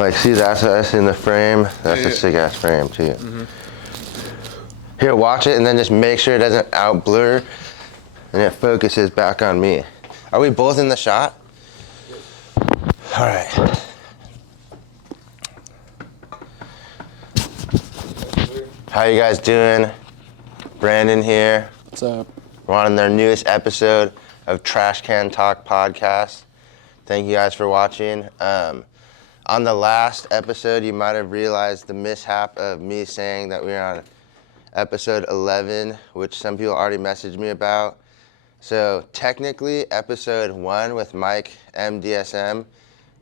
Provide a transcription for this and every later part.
Like, see, that's us in the frame. That's a sick ass frame too. Here, watch it, and then just make sure it doesn't out blur, and it focuses back on me. Are we both in the shot? All right. How you guys doing? Brandon here. What's up? We're on their newest episode of Trash Can Talk podcast. Thank you guys for watching. On the last episode, you might have realized the mishap of me saying that we were on episode 11, which some people already messaged me about. So technically, episode 1 with Mike MDSM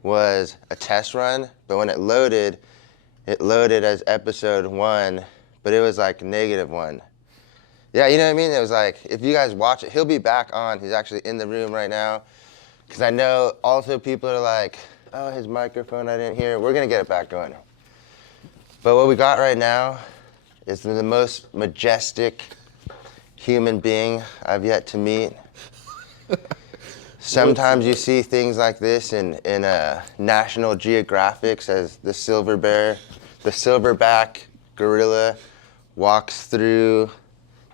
was a test run, but when it loaded as episode 1, but it was like -1. Yeah, you know what I mean? It was like, if you guys watch it, he'll be back on. He's actually in the room right now. Because I know also people are like, oh, his microphone, I didn't hear. We're going to get it back going. But what we got right now is the most majestic human being I've yet to meet. Sometimes you see things like this in National Geographic as the silverback gorilla walks through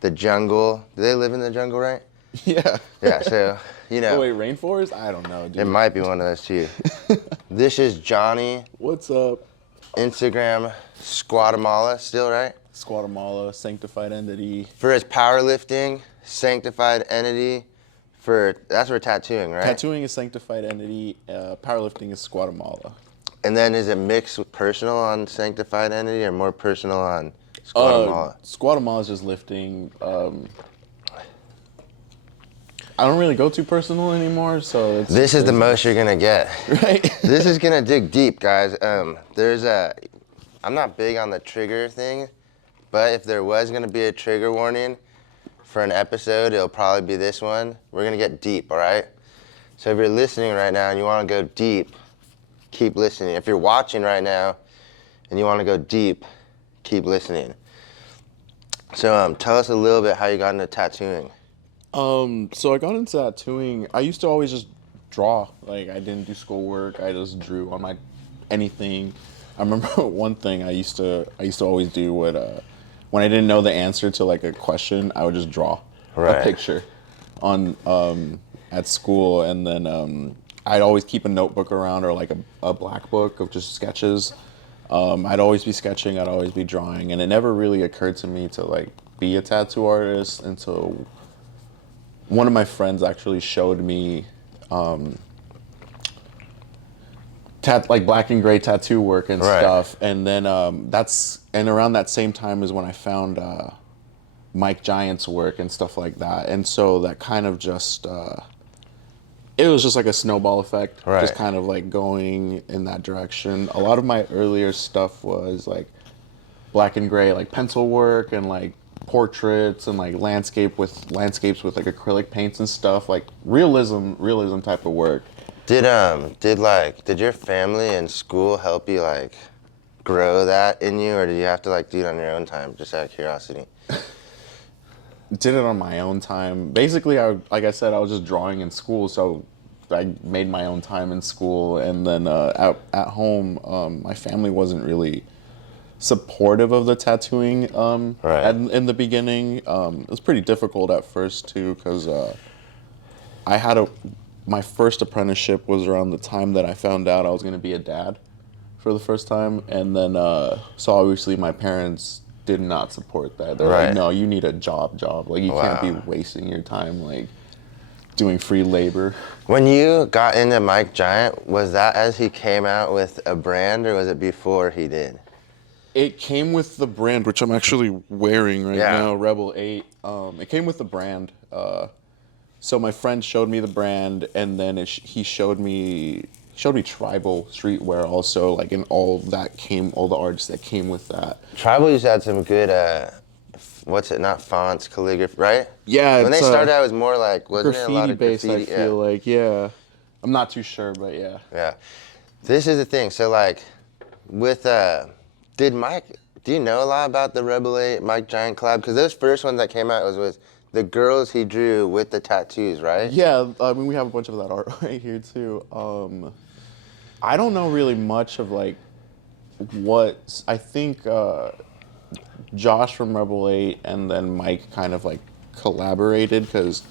the jungle. Do they live in the jungle, right? Yeah. Yeah, so, you know. Oh, wait, rainforest? I don't know, dude. It might be one of those too. This is Johnny. What's up? Instagram, Squatamala, still, right? Squatamala, sanctified entity. For his powerlifting, sanctified entity. That's for tattooing, right? Tattooing is sanctified entity. Powerlifting is Squatamala. And then is it mixed with personal on sanctified entity or more personal on Squatamala? Squatamala is just lifting. I don't really go too personal anymore, so it's... This is the most you're gonna get. Right? This is gonna dig deep, guys. I'm not big on the trigger thing, but if there was gonna be a trigger warning for an episode, it'll probably be this one. We're gonna get deep, all right? So if you're listening right now and you wanna go deep, keep listening. If you're watching right now and you wanna go deep, keep listening. So tell us a little bit how you got into tattooing. So I got into tattooing. I used to always just draw. Like, I didn't do schoolwork. I just drew on my anything. I remember one thing I used to always do when I didn't know the answer to like a question, I would just draw a picture on at school, and then I'd always keep a notebook around or like a black book of just sketches. I'd always be sketching. I'd always be drawing, and it never really occurred to me to like be a tattoo artist until one of my friends actually showed me like black and gray tattoo work and stuff, and then around that same time is when I found Mike Giant's work and stuff like that, and so that kind of just it was just like a snowball effect, just kind of like going in that direction. A lot of my earlier stuff was like black and gray, like pencil work and like portraits and like landscapes with like acrylic paints and stuff, like realism type of work. Did your family and school help you like grow that in you, or did you have to like do it on your own time, just out of curiosity? Did it on my own time. Basically, like I said, I was just drawing in school, so I made my own time in school, and then at home, my family wasn't really supportive of the tattooing in the beginning. It was pretty difficult at first too, because my first apprenticeship was around the time that I found out I was going to be a dad for the first time, and then so obviously my parents did not support that. They're like, no, you need a job, like you can't be wasting your time like doing free labor. When you got into Mike Giant, was that as he came out with a brand, or was it before he did? It came with the brand, which I'm actually wearing right now, Rebel 8. It came with the brand. So my friend showed me the brand, and then he showed me Tribal streetwear also, like, and all the artists that came with that. Tribal used to have some good, not fonts, calligraphy, right? Yeah. When they started out, it was more like, wasn't it a lot of graffiti based, graffiti? I feel like, yeah. I'm not too sure, but yeah. Yeah. This is the thing. So, like, with, do you know a lot about the Rebel 8 Mike Giant collab? Because those first ones that came out was with the girls he drew with the tattoos, right? Yeah, I mean, we have a bunch of that art right here, too. I don't know really much of, like, I think Josh from Rebel 8 and then Mike kind of like collaborated because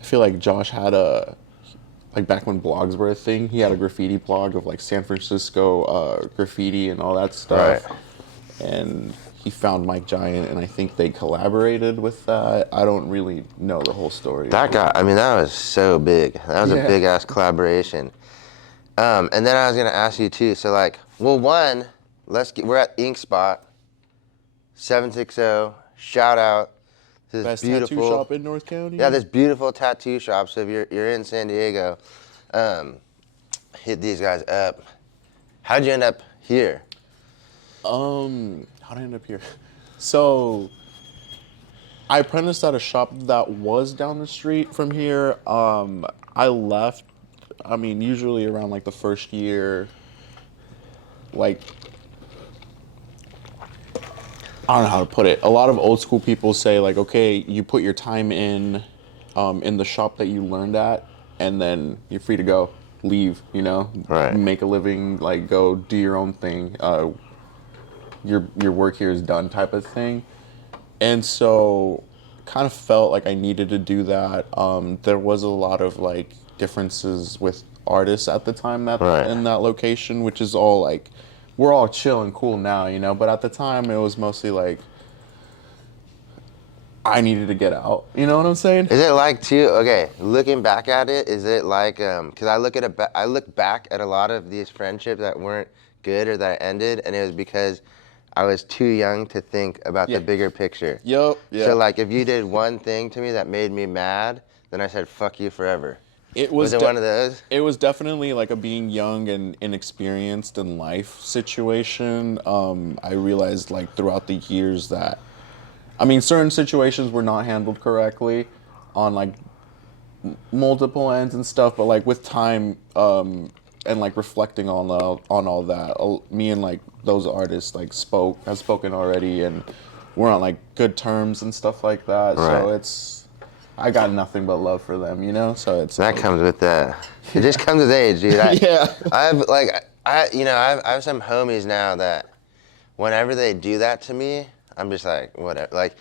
I feel like Josh had like back when blogs were a thing, he had a graffiti blog of like San Francisco graffiti and all that stuff. Right. And he found Mike Giant, and I think they collaborated with that. I don't really know the whole story. That was so big. That was a big ass collaboration. And then I was gonna ask you too. So like, well, one, we're at Ink Spot, 760. Shout out to this Best beautiful tattoo shop in North County. Yeah, this beautiful tattoo shop. So if you're in San Diego, hit these guys up. How'd you end up here? How'd I end up here? So, I apprenticed at a shop that was down the street from here. I left, usually around like the first year, like, I don't know how to put it. A lot of old school people say like, okay, you put your time in the shop that you learned at, and then you're free to go, leave, Right. Make a living, like go do your own thing. Your work here is done type of thing. And so kind of felt like I needed to do that. There was a lot of like differences with artists at the time in that location, which is all like, we're all chill and cool now, but at the time it was mostly like, I needed to get out. You know what I'm saying? Is it like too? Okay, looking back at it, is it like? Because I look back at a lot of these friendships that weren't good or that ended, and it was because I was too young to think about the bigger picture. Yup. Yeah. So like, if you did one thing to me that made me mad, then I said fuck you forever. Was it one of those? It was definitely like a being young and inexperienced in life situation. I realized like throughout the years that, certain situations were not handled correctly on like multiple ends and stuff, but like with time and like reflecting on all that, me and like those artists like have spoken already, and we're on like good terms and stuff like that. Right. So I got nothing but love for them, So it's That comes with that. It just comes with age, dude. Yeah. I have some homies now that whenever they do that to me, I'm just like, whatever. Like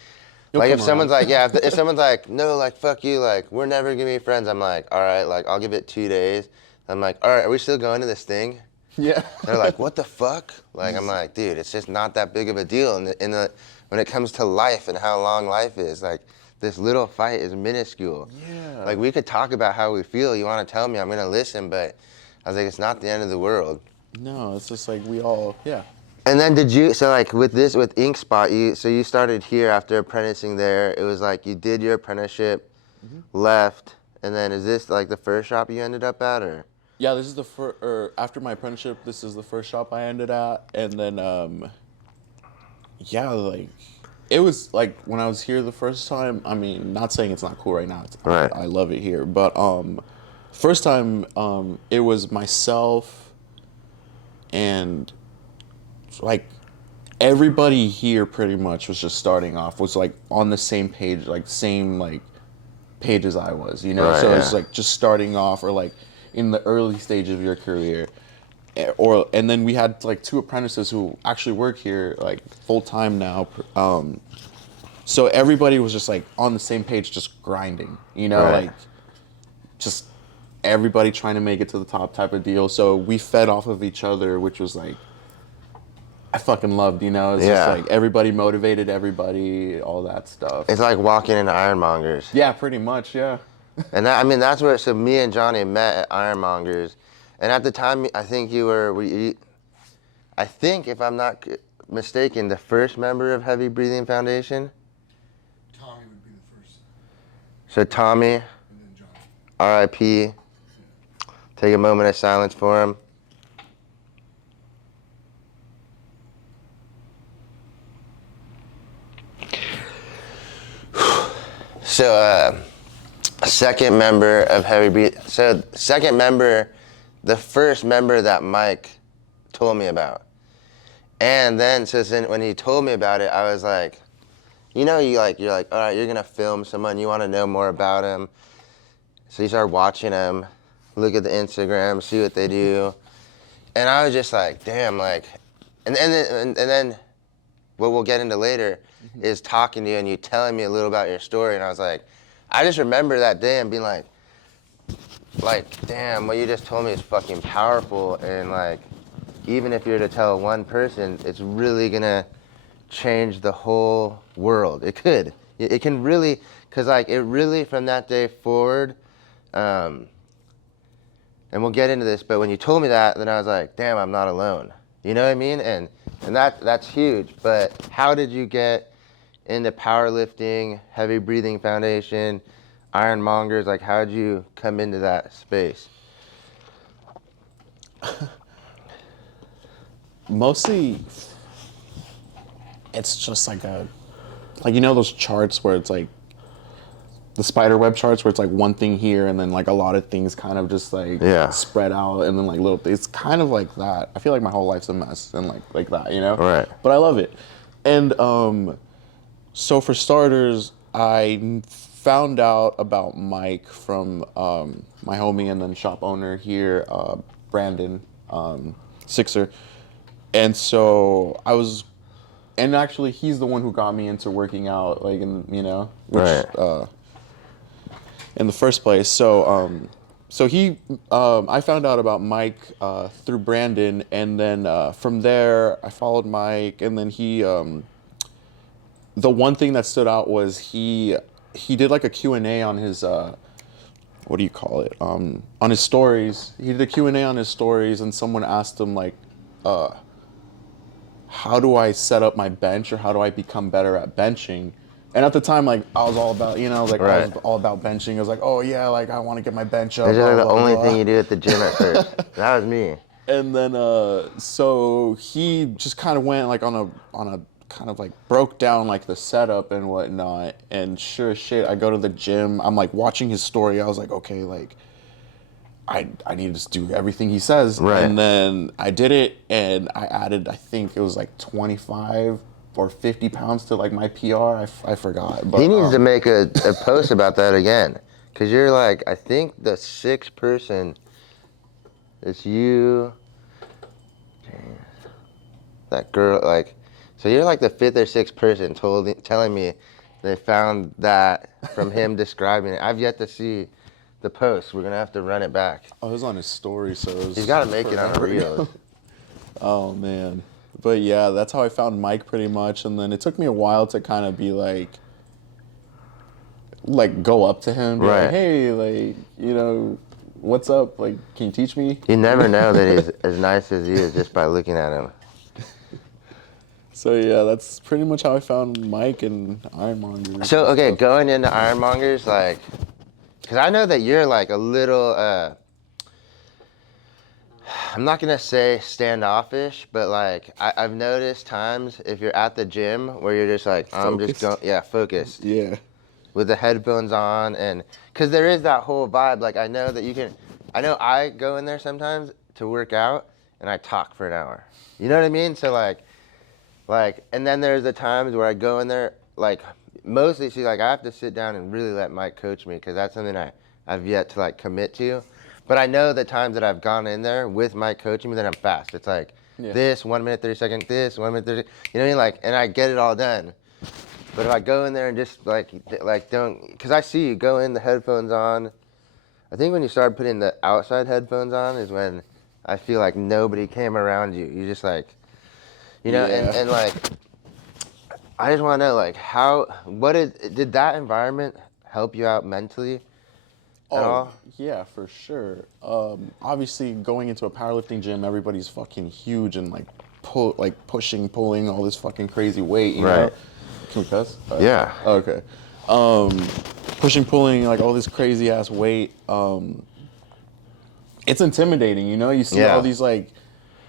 if someone's like, if someone's like, no, like, fuck you, like, we're never gonna be friends, I'm like, all right, like, I'll give it 2 days. I'm like, all right, are we still going to this thing? Yeah. They're like, what the fuck? Like, I'm like, dude, it's just not that big of a deal. When it comes to life and how long life is, like, this little fight is minuscule. Yeah. Like, we could talk about how we feel. You want to tell me, I'm gonna listen, but I was like, it's not the end of the world. No, it's just like we all, yeah. And then with Ink Spot, you started here after apprenticing there. It was like you did your apprenticeship, left, and then is this like the first shop you ended up at, or? Yeah, this is the first, after my apprenticeship, this is the first shop I ended at. And then, like, it was like when I was here the first time, not saying it's not cool right now. Right. I love it here. But first time, it was myself and like everybody here pretty much was just starting off, was like on the same page, like same like page as I was, Right, so it's like just starting off or like in the early stage of your career. And then we had like 2 apprentices who actually work here like full time now. So everybody was just like on the same page, just grinding, Right. like just everybody trying to make it to the top type of deal. So we fed off of each other, which was like, I fucking loved, It's just like everybody motivated everybody, all that stuff. It's like walking into Ironmongers. Yeah, pretty much, yeah. And that's where, so me and Johnny met at Ironmongers. And at the time, I think I think if I'm not mistaken, the first member of Heavy Breathing Foundation. Tommy would be the first, So Tommy, and then Johnny. R.I.P. Take a moment of silence for him. So, second member of Heavy Breathing. So, the first member that Mike told me about. And then, when he told me about it, I was like, you're like, all right, you're gonna film someone, you want to know more about him. So you start watching them, look at the Instagram, see what they do. And I was just like, damn, like, then what we'll get into later is talking to you and you telling me a little about your story, and I was like, I just remember that day and being like, damn, what you just told me is fucking powerful, and like, even if you're to tell one person, it's really gonna change the whole world. It could. It can really, cause like it really from that day forward, and we'll get into this, but when you told me that, then I was like, damn, I'm not alone. You know what I mean? And that's huge. But how did you get into powerlifting, heavy breathing foundation, Ironmongers? Like, how did you come into that space? Mostly, it's just like you know those charts where it's like the spider web charts where it's like one thing here and then like a lot of things kind of just like spread out and then like little things. It's kind of like that. I feel like my whole life's a mess and like that, you know? Right. But I love it. And so for starters, I found out about Mike from my homie and then shop owner here, Brandon Sixer. And so and actually he's the one who got me into working out, like, in the first place. So I found out about Mike through Brandon, and then from there I followed Mike, and then he the one thing that stood out was he did like a Q&A on his what do you call it, on his stories. He did a Q&A on his stories, and someone asked him like, how do I set up my bench, or how do I become better at benching? And at the time, like, I was all about, I was all about benching. I was like, oh yeah, like I want to get my bench up. It's like the only thing you do at the gym at first. That was me. And then, so he just kind of went like on a kind of like broke down like the setup and whatnot. And sure as shit, I go to the gym. I'm like watching his story. I was like, okay, like I need to just do everything he says. Right. And then I did it, and I added, I think it was like 25 or 50 pounds to like my PR. I forgot. But he needs to make a post about that again, because you're like, I think the sixth person. It's you, that girl, like, so you're like the fifth or sixth person telling me they found that from him describing it. I've yet to see the post. We're gonna have to run it back. Oh, it was on his story, so it was, he's got to make it on a reel. Oh man, but yeah, that's how I found Mike pretty much, and then it took me a while to kind of be like go up to him, be like, hey, like, what's up? Like, can you teach me? You never know that he's as nice as he is just by looking at him. So yeah, that's pretty much how I found Mike and Ironmongers. So okay, going into Ironmongers, like, because I know that you're like a little, I'm not gonna say standoffish, but like I've noticed times if you're at the gym where you're just like, I'm just going, focused. Yeah. With the headphones on, and because there is that whole vibe. Like I know that I go in there sometimes to work out and I talk for an hour. You know what I mean? So like, and then there's the times where I go in there, like mostly, I have to sit down and really let Mike coach me, because that's something I've yet to like commit to. But I know the times that I've gone in there with Mike coaching me, then I'm fast. It's like this 1 minute 30 seconds, this 1 minute 30. You know what I mean? Like, and I get it all done. But if I go in there and just like don't, because I see you go in the headphones on. I think when you start putting the outside headphones on is when I feel like nobody came around you. You just like, and like, I just want to know, like, did that environment help you out mentally at all? Yeah, for sure. Obviously, going into a powerlifting gym, everybody's fucking huge and like pushing, pulling all this fucking crazy weight. You know? Can we cuss? Yeah. Okay. Pushing, pulling, like all this crazy ass weight. It's intimidating, You see all these like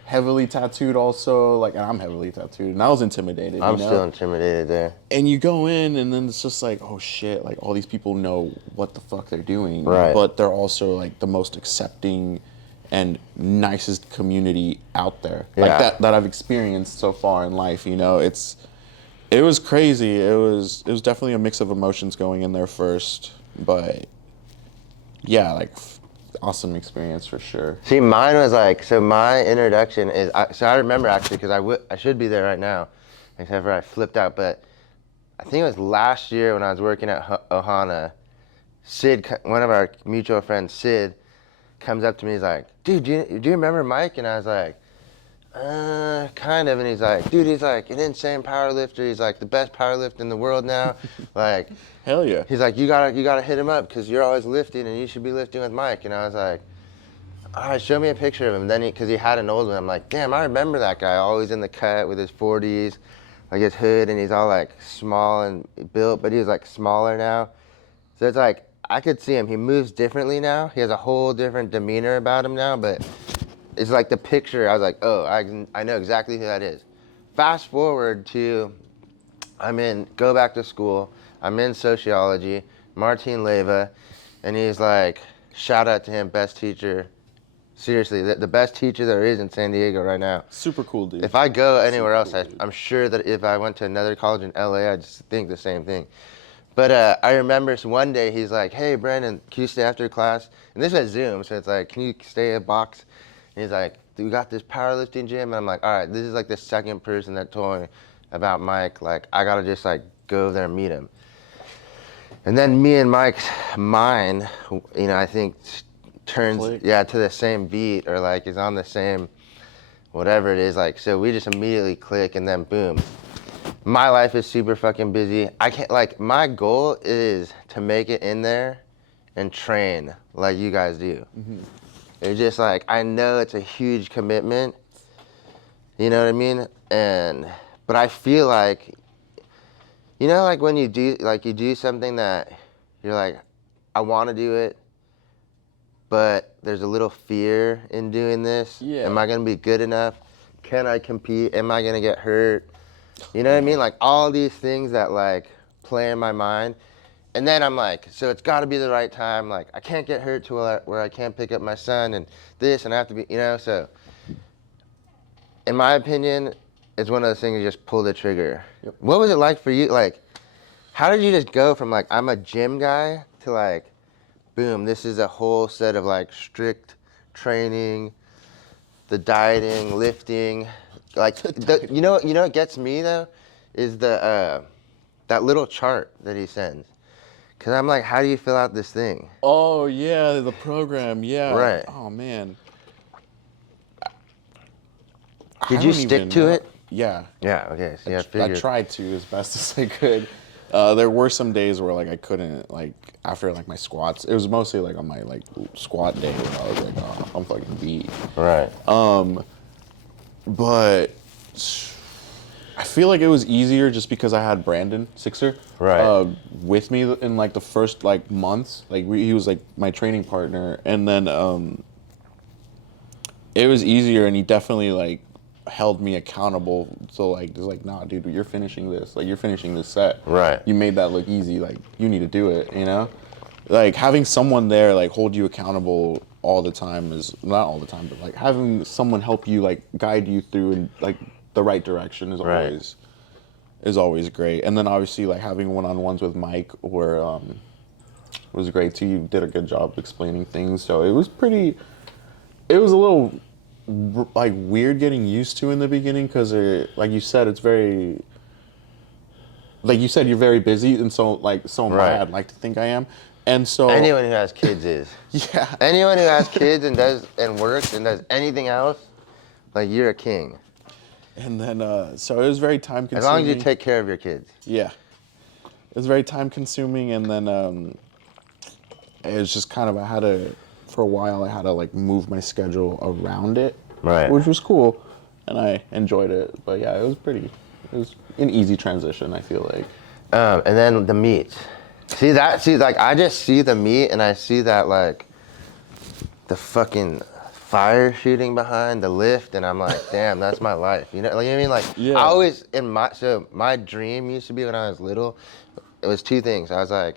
heavily tattooed also, like, and I'm heavily tattooed, and I was intimidated. I'm still intimidated there. And you go in, and then it's just like, oh shit, like all these people know what the fuck they're doing, right? But they're also like the most accepting and nicest community out there, like that I've experienced so far in life. It was crazy. It was definitely a mix of emotions going in there first, but yeah, like awesome experience for sure. See, mine was like, so my introduction is, so I remember actually, because I should be there right now, except for I flipped out, but I think it was last year when I was working at Ohana, Sid, one of our mutual friends, Sid, comes up to me, he's like, dude, do you remember Mike? And I was like, kind of. And he's like, dude, he's like an insane power lifter. He's like the best power lifter in the world now. Like, Hell yeah. he's like, you gotta hit him up because you're always lifting and you should be lifting with Mike. And I was like, all right, show me a picture of him. Then because he had an old one, I'm like, damn, I remember that guy, always in the cut with his 40s, like his hood, and he's all like small and built, but he's like smaller now. So it's like, I could see him. He moves differently now. He has a whole different demeanor about him now, but it's like the picture, I was like, oh, I know exactly who that is. Fast forward to, go back to school. I'm in sociology, Martin Leva, and he's like, shout out to him, best teacher. Seriously, the best teacher there is in San Diego right now. Super cool, dude. If I go anywhere else, I'm sure that if I went to another college in LA, I'd just think the same thing. But I remember one day he's like, hey, Brandon, can you stay after class? And this was Zoom, so it's like, can you stay a box? And he's like, we got this powerlifting gym. And I'm like, all right, this is like the second person that told me about Mike. Like, I got to just like go over there and meet him. And then me and Mike's mind, I think turns, Click. to the same beat or like is on the same, whatever it is. Like, so we just immediately click and then boom. My life is super fucking busy. I can't, like, my goal is to make it in there and train like you guys do. Mm-hmm. It's just like, I know it's a huge commitment, you know what I mean? But I feel like, like when you do something that you're like, I want to do it, but there's a little fear in doing this. Yeah. Am I going to be good enough? Can I compete? Am I going to get hurt? You know what I mean? Like all these things that like play in my mind. And then I'm like, so it's got to be the right time. Like I can't get hurt to where I can't pick up my son and this and I have to be, so in my opinion, it's one of those things you just pull the trigger. Yep. What was it like for you? Like, how did you just go from like, I'm a gym guy to like, boom, this is a whole set of like strict training, the dieting, lifting, like, you know what gets me though, is that little chart that he sends. Cause I'm like, how do you fill out this thing? Oh yeah, the program, yeah. Right. Oh man. Did you stick to it? Yeah. Yeah, okay, so I tried to as best as I could. There were some days where like I couldn't, like after like my squats. It was mostly like on my like squat day where I was like, oh, I'm fucking beat. Right. But I feel like it was easier just because I had Brandon Sixer with me in like the first like months. Like he was like my training partner, and then it was easier, and he definitely like held me accountable. So like, just like, nah, dude, you're finishing this. Like you're finishing this set. Right. You made that look easy. Like you need to do it. Like having someone there like hold you accountable all the time is not all the time, but like having someone help you like guide you through in like the right direction is always great. And then obviously like having one-on-ones with Mike was great too. You did a good job explaining things, so it was a little like weird getting used to in the beginning because like you said, it's very, like you said, you're very busy, and so am I. I'd like to think I am. And so anyone who has kids is. Yeah. Anyone who has kids and works and does anything else, like you're a king. And then so it was very time consuming. As long as you take care of your kids. Yeah. It was very time consuming, and then it was just kind of for a while I had to like move my schedule around it. Right. Which was cool, and I enjoyed it. But yeah, it was an easy transition, I feel like. And then the meets. Like I just see the meat and I see that like the fucking fire shooting behind the lift and I'm like, damn, that's my life. You know what I mean? Like yeah. I always my dream used to be when I was little, it was two things. I was like,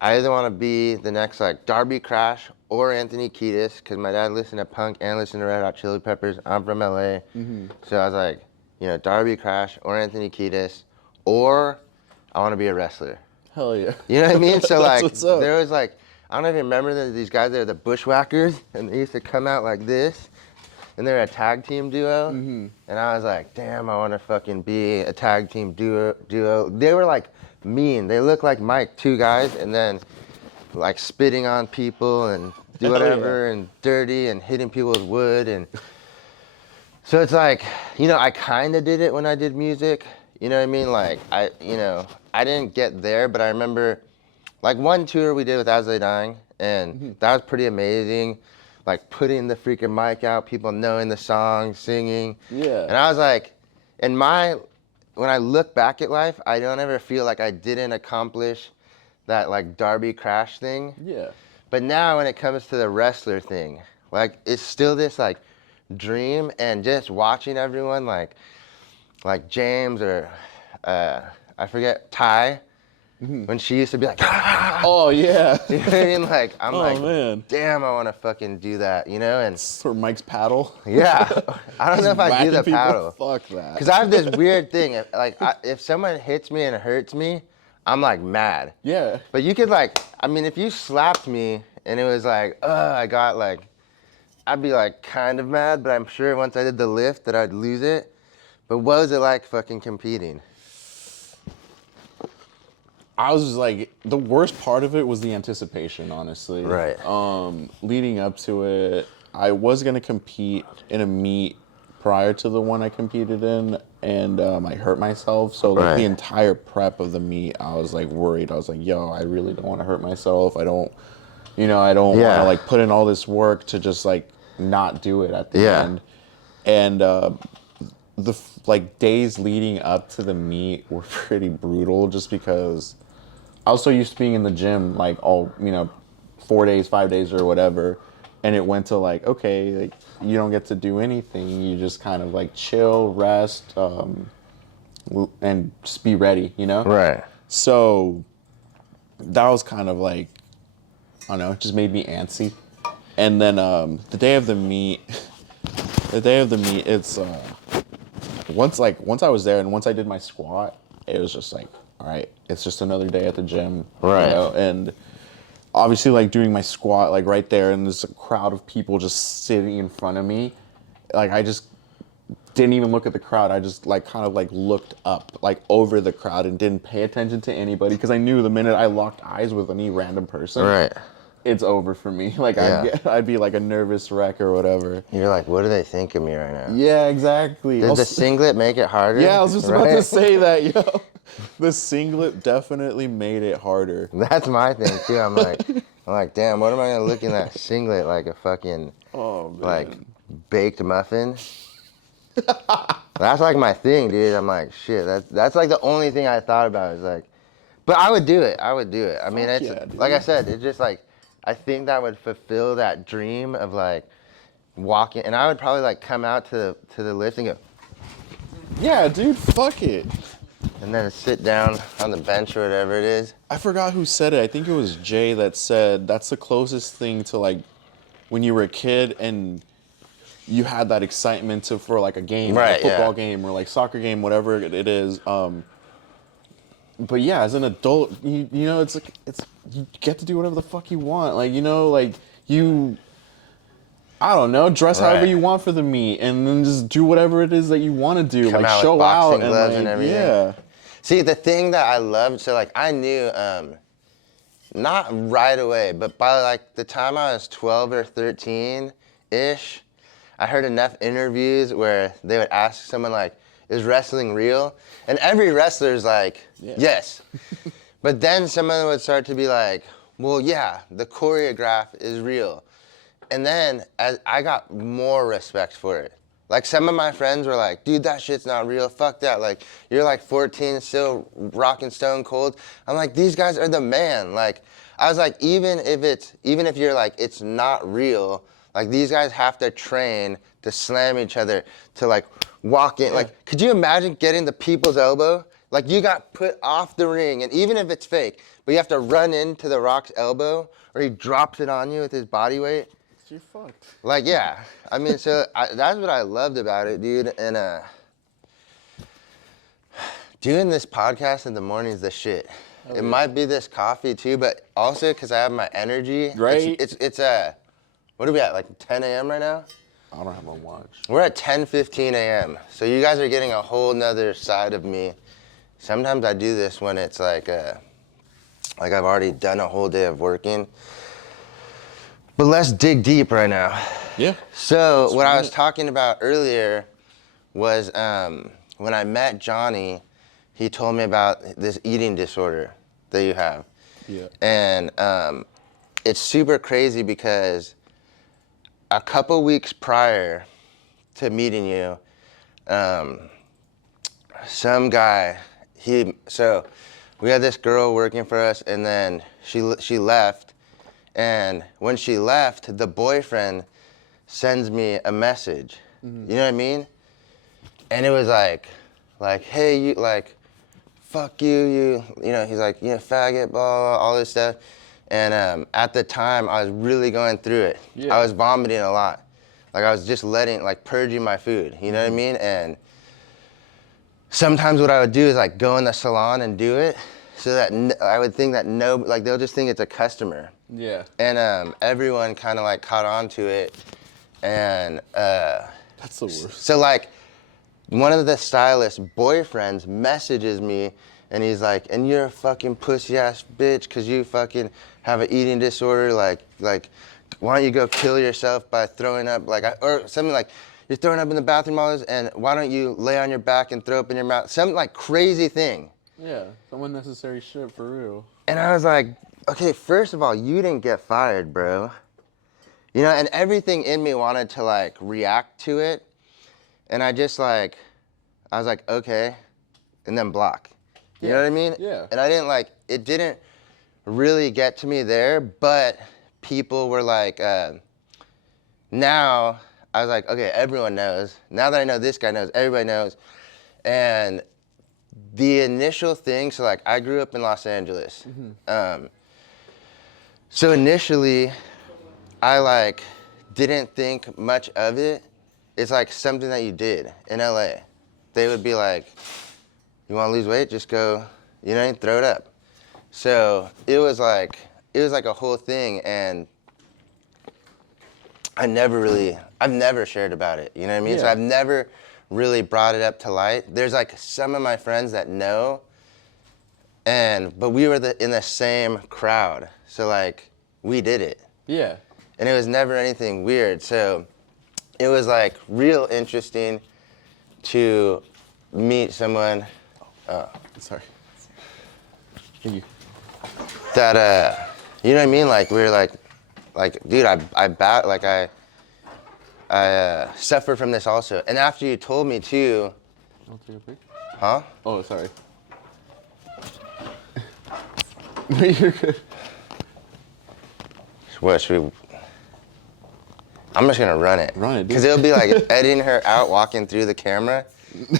I either want to be the next like Darby Crash or Anthony Kiedis, because my dad listened to punk and listened to Red Hot Chili Peppers. I'm from LA. Mm-hmm. So I was like, Darby Crash or Anthony Kiedis, or I want to be a wrestler. Hell yeah. You know what I mean? So like, what's up. there was like, I don't know if you remember these guys that are the Bushwhackers, and they used to come out like this, and they're a tag team duo. Mm-hmm. And I was like, damn, I want to fucking be a tag team duo. They were like mean. They looked like Mike, two guys, and then like spitting on people and do whatever and dirty and hitting people with wood. And so it's like, you know, I kind of did it when I did music. You know what I mean? Like, I didn't get there, but I remember like one tour we did with As They Dying, and that was pretty amazing. Like putting the freaking mic out, people knowing the song, singing. Yeah. And I was like, when I look back at life, I don't ever feel like I didn't accomplish that like Darby Crash thing. Yeah. But now when it comes to the wrestler thing, like it's still this like dream, and just watching everyone like James or I forget, Ty, when she used to be like, ah! Oh yeah. You know what I mean? Like I'm Man. damn, I want to fucking do that, you know? And For Mike's paddle. yeah, I don't know if I do the Whacking people? paddle. Fuck that. Because I have this weird thing, if someone hits me and it hurts me, I'm like mad. Yeah. But you could like, I mean, if you slapped me and it was like, I got like, I'd be like kind of mad, but I'm sure once I did the lift that I'd lose it. But what was it like fucking competing? I was like, the worst part of it was the anticipation, honestly. Right. Leading up to it, I was gonna compete in a meet prior to the one I competed in, and I hurt myself. So like the entire prep of the meet, I was like worried. I was like, yo, I really don't want to hurt myself. I don't want to like put in all this work to just like not do it at the end. And the like days leading up to the meet were pretty brutal, just because I was so used to being in the gym like all 4 days, 5 days or whatever, and it went to like, okay, like you don't get to do anything. You just kind of like chill, rest, and just be ready, you know? Right. So that was kind of like, I don't know, it just made me antsy. And then the day of the meet, it's once I was there and once I did my squat, it was just like, all right, it's just another day at the gym. Right. You know? And obviously like doing my squat like right there, and there's a crowd of people just sitting in front of me. Like I just didn't even look at the crowd. I just like kind of like looked up like over the crowd and didn't pay attention to anybody, because I knew the minute I locked eyes with any random person, Right. it's over for me. Like I'd be like a nervous wreck or whatever. You're like, what do they think of me right now? Yeah, exactly. Does the singlet make it harder? Yeah, I was just about to say that, yo. The singlet definitely made it harder. That's my thing too. I'm like, damn, what am I gonna look in that singlet like a fucking like baked muffin? That's like my thing, dude. I'm like, shit. That's like the only thing I thought about is like, but I would do it. I mean, it's like I said, it's just like, I think that would fulfill that dream of like walking, and I would probably like come out to the lift and go, yeah, dude, fuck it. and then sit down on the bench or whatever it is. I forgot who said it. I think it was Jay that said that's the closest thing to like when you were a kid and you had that excitement for like a game, right, like a football game or like soccer game, whatever it is. But yeah, as an adult, you know, it's like you get to do whatever the fuck you want. Like, you know, like I don't know, dress however you want for the meet, and then just do whatever it is that you want to do. Come like out show with boxing out gloves and and everything. Yeah. See, the thing that I loved, so like I knew, not right away, but by like the time I was 12 or 13-ish, I heard enough interviews where they would ask someone like, is wrestling real? And every wrestler's like, yes. But then someone would start to be like, well, yeah, the choreograph is real. And then as I got more respect for it. Like some of my friends were like, dude, that shit's not real. Fuck that. Like you're like 14, still rocking Stone Cold. I'm like, these guys are the man. Like I was like, even if you're like, it's not real, like these guys have to train to slam each other, to like walk in. Like, could you imagine getting the people's elbow? Like you got put off the ring, and even if it's fake, but you have to run into the Rock's elbow, or he drops it on you with his body weight. You're fucked. Like, yeah. I mean, so that's what I loved about it, dude. And doing this podcast in the morning is the shit. It might be this coffee too, but also because I have my energy. Right. It's what are we at, like 10 a.m. right now? I don't have my watch. We're at 10:15 a.m. So you guys are getting a whole nother side of me. Sometimes I do this when it's like I've already done a whole day of working. But let's dig deep right now. Yeah. So what I was talking about earlier was when I met Johnny, he told me about this eating disorder that you have. Yeah. And it's super crazy because a couple weeks prior to meeting you, some guy, so we had this girl working for us, and then she left, and when she left, the boyfriend sends me a message. You know what I mean? And it was like, hey, you, like, fuck you, you know, he's like, you know, faggot, blah, blah, all this stuff. And at the time, I was really going through it. Yeah. I was vomiting a lot. Like, I was just purging my food, you know what I mean? And sometimes what I would do is, like, go in the salon and do it so that I would think that they'll just think it's a customer. Yeah. And everyone kind of, like, caught on to it. And That's the worst. so, like, one of the stylist boyfriends messages me, and he's like, and you're a fucking pussy ass bitch because you fucking have an eating disorder. Like, why don't you go kill yourself by throwing up, or something like, you're throwing up in the bathroom all this, and why don't you lay on your back and throw up in your mouth? Some like crazy thing. Yeah, some unnecessary shit for real. And I was like, okay, first of all, you didn't get fired, bro. You know, and everything in me wanted to like react to it. And I was like, okay, and then block. You know what I mean? Yeah. And I didn't it didn't really get to me there, but people were like, now I was like, okay, everyone knows. Now that I know this guy knows, everybody knows. And the initial thing, so like I grew up in Los Angeles. So initially, I didn't think much of it. It's like something that you did in LA. They would be like, you want to lose weight? Just go, you know, throw it up. So it was like a whole thing, and I've never shared about it. You know what I mean? Yeah. So I've never really brought it up to light. There's like some of my friends that know, but we were in the same crowd. So like we did it. Yeah. And it was never anything weird. So it was like real interesting to meet someone Sorry. Thank you. that you know what I mean? Like we were like dude, I suffer from this also. And after you told me too, I'll take a pic. huh? Oh, sorry. No, you're good. What should we? I'm just gonna run it. Run it, dude. Because it'll be like editing her out, walking through the camera,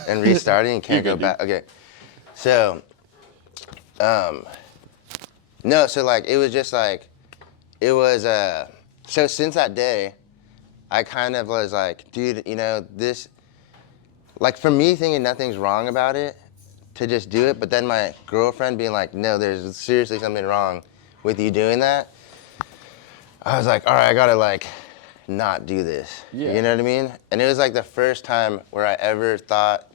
and restarting. You can't You're go good, back. Okay. So, no. So like it was just like, it was. So since that day, I kind of was like, dude, you know this. Like for me thinking nothing's wrong about it, to just do it. But then my girlfriend being like, no, there's seriously something wrong with you doing that. I was like, all right, I gotta like not do this. Yeah. You know what I mean? And it was like the first time where I ever thought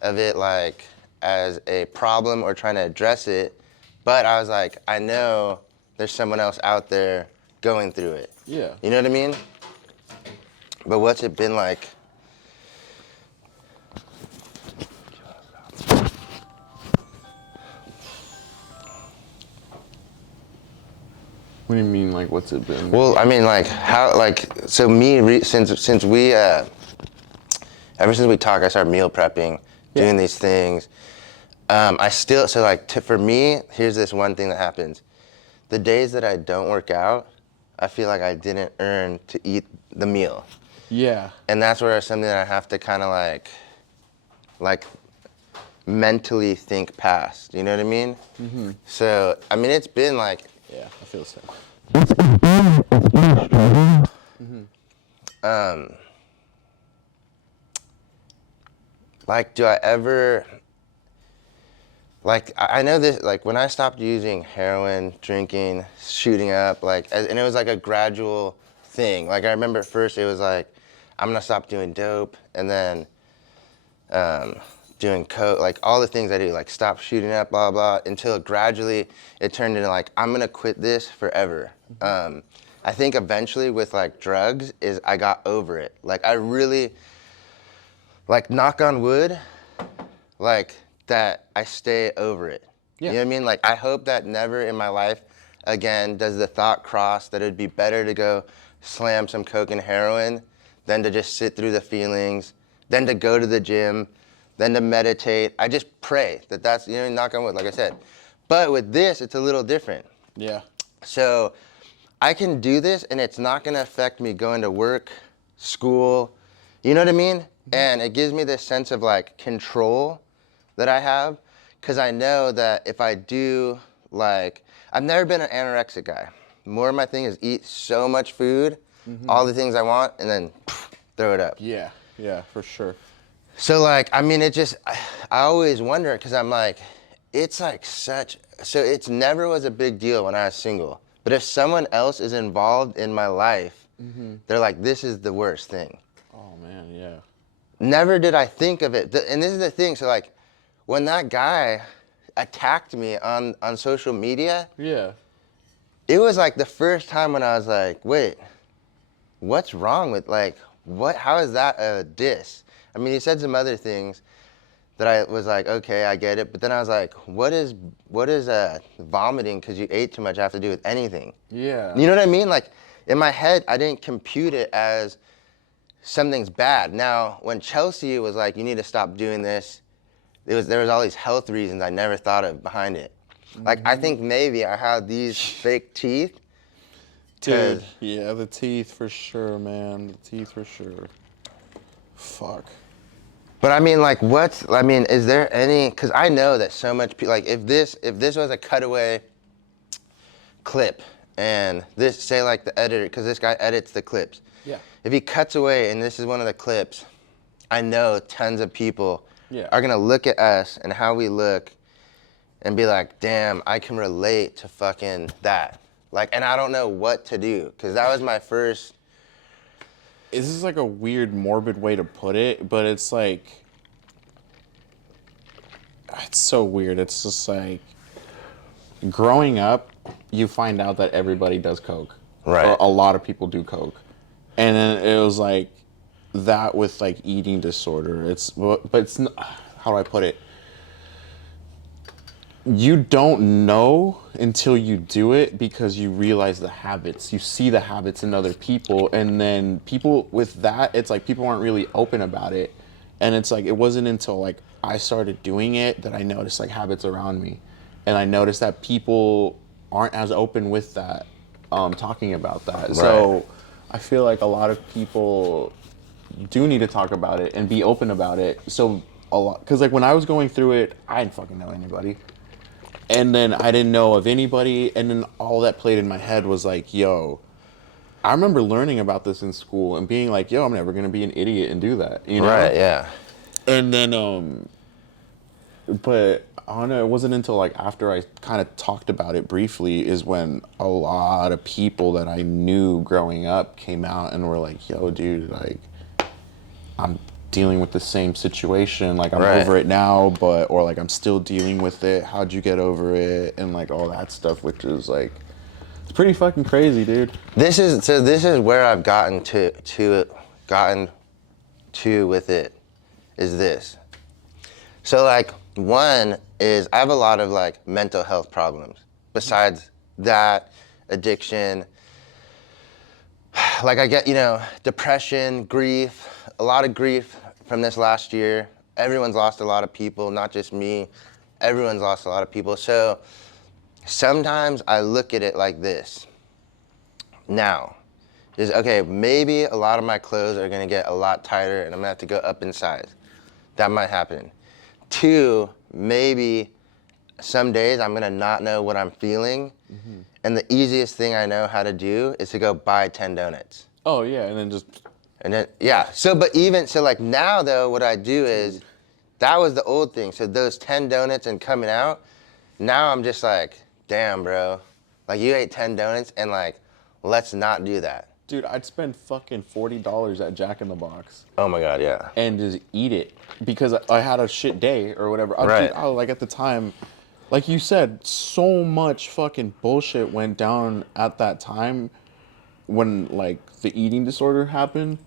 of it like as a problem or trying to address it. But I was like, I know there's someone else out there going through it. Yeah. You know what I mean? But what's it been like? What do you mean, like, what's it been? Well, I mean, like, how, like, so since we, ever since we talked, I started meal prepping, doing these things. I still, so like, for me, here's this one thing that happens. The days that I don't work out, I feel like I didn't earn to eat the meal. Yeah. And that's where it's something that I have to kind of like mentally think past, you know what I mean? Mm-hmm. So, I mean, it's been like, Yeah, I feel the same. like, do I ever, like I know this, like when I stopped using heroin, drinking, shooting up, like, and it was like a gradual thing. Like I remember at first it was like, I'm gonna stop doing dope, and then doing coke, like all the things I do, like stop shooting up, blah, blah, until gradually it turned into like, I'm gonna quit this forever. I think eventually with like drugs is I got over it. Like I really, like knock on wood, like that I stay over it. Yeah. You know what I mean? Like I hope that never in my life again does the thought cross that it'd be better to go slam some coke and heroin than to just sit through the feelings, than to go to the gym, than to meditate. I just pray that that's, you know, knock on wood, like I said. But with this, it's a little different. Yeah. So I can do this and it's not gonna affect me going to work, school, you know what I mean? And it gives me this sense of like control that I have, because I know that if I do, like, I've never been an anorexic guy. More of my thing is eat so much food, all the things I want, and then throw it up. Yeah. Yeah, for sure. So like, I mean, it just, I always wonder, because I'm like, it's like such, so it's never was a big deal when I was single. But if someone else is involved in my life, they're like, this is the worst thing. Oh man, yeah. Never did I think of it. And this is the thing, so like, when that guy attacked me on social media, Yeah. it was like the first time when I was like, wait, what's wrong with, like, what, how is that a diss? I mean, he said some other things that I was like, okay, I get it. But then I was like, what is vomiting because you ate too much have to do with anything? Yeah. You know what I mean? Like, in my head, I didn't compute it as something's bad. Now, when Chelsea was like, you need to stop doing this, there was all these health reasons I never thought of behind it. Like, I think maybe I had these fake teeth. Dude, yeah, the teeth for sure, man. The teeth for sure. Fuck. But I mean, like, is there any, because I know that so much people, like, if this was a cutaway clip, and this, say like the editor, because this guy edits the clips. Yeah. If he cuts away and this is one of the clips, I know tons of people Yeah. are gonna look at us and how we look and be like, damn, I can relate to fucking that. Like, and I don't know what to do, because that was my first. This is like a weird, morbid way to put it, but it's like, it's so weird. It's just like, growing up, you find out that everybody does coke. Right. Or a lot of people do coke. And then it was like that with like eating disorder. But it's not, how do I put it? You don't know until you do it, because you realize the habits. You see the habits in other people, and then people with that, it's like people aren't really open about it. And it's like, it wasn't until like I started doing it that I noticed like habits around me. And I noticed that people aren't as open with that, talking about that. Right. So I feel like a lot of people do need to talk about it and be open about it. So a lot, because like when I was going through it, I didn't fucking know anybody. And then I didn't know of anybody, and then all that played in my head was like, yo, I remember learning about this in school and being like, yo, I'm never gonna be an idiot and do that, you know? Right, yeah. And then, but I don't know, it wasn't until like after I kind of talked about it briefly is when a lot of people that I knew growing up came out and were like, yo, dude, like, I'm dealing with the same situation, like I'm over it now, or like I'm still dealing with it, how'd you get over it, and like all that stuff, which is like, it's pretty fucking crazy, dude. This is where I've gotten to with it, is this. So like, one is I have a lot of like mental health problems besides that, addiction. Like I get, depression, grief, a lot of grief from this last year. Everyone's lost a lot of people, not just me. Everyone's lost a lot of people. So sometimes I look at it like this. Now, is okay, maybe a lot of my clothes are gonna get a lot tighter and I'm gonna have to go up in size. That might happen. 2, maybe some days I'm gonna not know what I'm feeling. Mm-hmm. And the easiest thing I know how to do is to go buy 10 donuts. Oh yeah, and then just. And then, yeah, so like now though, what I do is, that was the old thing. So those 10 donuts and coming out, now I'm just like, damn, bro. Like, you ate 10 donuts and, like, let's not do that. Dude, I'd spend fucking $40 at Jack in the Box Oh, my God, yeah. and just eat it because I had a shit day or whatever. Right. Dude, like at the time, like you said, so much fucking bullshit went down at that time when, like, the eating disorder happened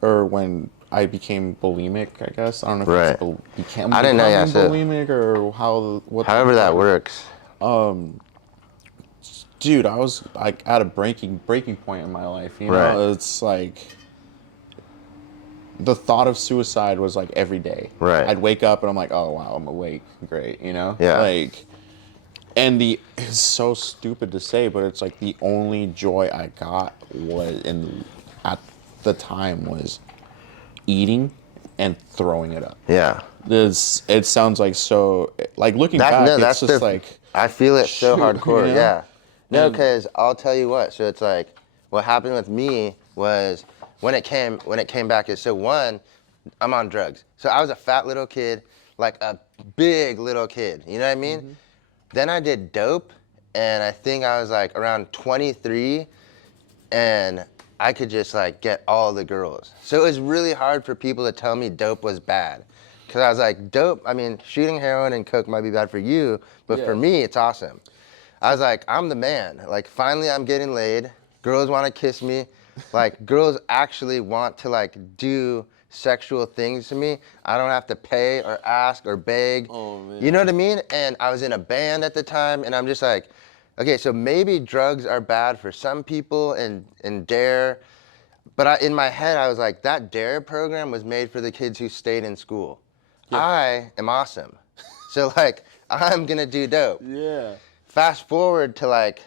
or when I became bulimic, I guess. I don't know if Right. it's became I didn't know, yeah, so- bulimic or However that works. Dude, I was like at a breaking point in my life. You know, Right. it's like the thought of suicide was like every day. Right. I'd wake up and I'm like, oh wow, I'm awake, great. You know. Yeah. Like, and it's so stupid to say, but it's like the only joy I got was at the time was eating and throwing it up. Yeah. It sounds like so like looking back, it's just like I feel it so shoot, hardcore, you know? yeah. No, And- because I'll tell you what. So it's like, what happened with me was when it came back is, so one, I'm on drugs. So I was a fat little kid, like a big little kid. You know what I mean? Mm-hmm. Then I did dope, and I think I was like around 23, and I could just like get all the girls. So it was really hard for people to tell me dope was bad. Cause I was like, dope, I mean, shooting heroin and coke might be bad for you, but for Yeah. me, it's awesome. I was like, I'm the man. Like, finally I'm getting laid. Girls want to kiss me. Like, girls actually want to like do sexual things to me. I don't have to pay or ask or beg. Oh, man. You know what I mean? And I was in a band at the time, and I'm just like, okay, so maybe drugs are bad for some people and DARE, but in my head, I was like, that DARE program was made for the kids who stayed in school. I am awesome. So like, I'm gonna do dope. yeah. Fast forward to like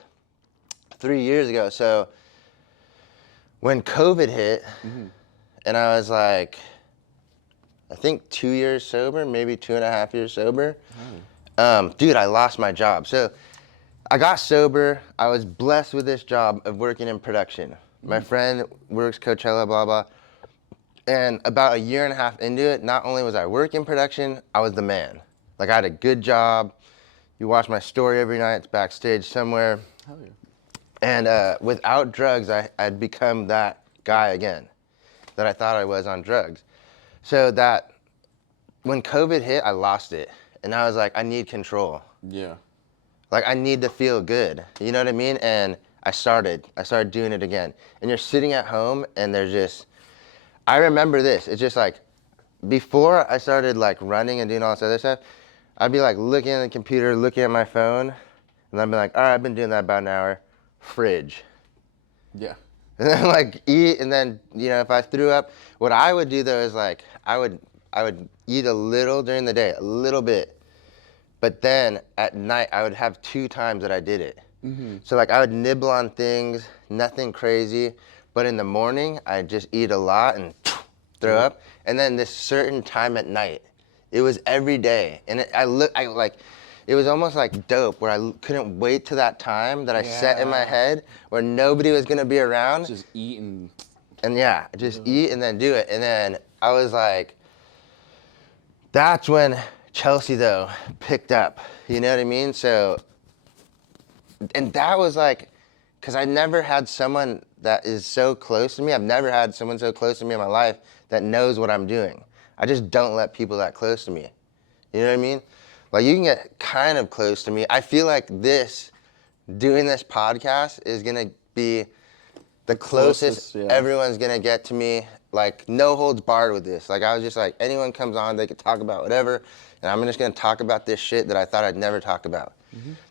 3 years ago. So when COVID hit, and I was like, I think 2 years sober, maybe 2.5 years sober. Dude, I lost my job. So I got sober. I was blessed with this job of working in production. My friend works Coachella, blah, blah. And about 1.5 years into it, not only was I working production, I was the man. Like, I had a good job. You watch my story every night. It's backstage somewhere. Hell yeah. And without drugs, I'd become that guy again that I thought I was on drugs. So that when COVID hit, I lost it. And I was like, I need control. Yeah. Like, I need to feel good. You know what I mean? And I started doing it again. And you're sitting at home and there's just, I remember this. It's just like, before I started like running and doing all this other stuff, I'd be like looking at the computer, looking at my phone, and I'd be like, all right, I've been doing that about an hour. Fridge. Yeah. And then like eat, and then, you know, if I threw up, what I would do though is like, I would eat a little during the day, a little bit. But then at night, I would have 2 times that I did it. So like I would nibble on things, nothing crazy. But in the morning, I'd just eat a lot and throw up. And then this certain time at night, it was every day. And it was almost like dope, where I couldn't wait to that time that I set in my Yeah. head where nobody was gonna be around. Just eating. And yeah, just eat and then do it. And then I was like, that's when Chelsea though picked up, you know what I mean? So, and that was like, cause I never had someone that is so close to me. I've never had someone so close to me in my life that knows what I'm doing. I just don't let people that close to me. You know what I mean? Like, you can get kind of close to me. I feel like doing this podcast is gonna be the closest yeah. everyone's gonna get to me. Like, no holds barred with this. Like, I was just like, anyone comes on, they could talk about whatever, and I'm just gonna talk about this shit that I thought I'd never talk about.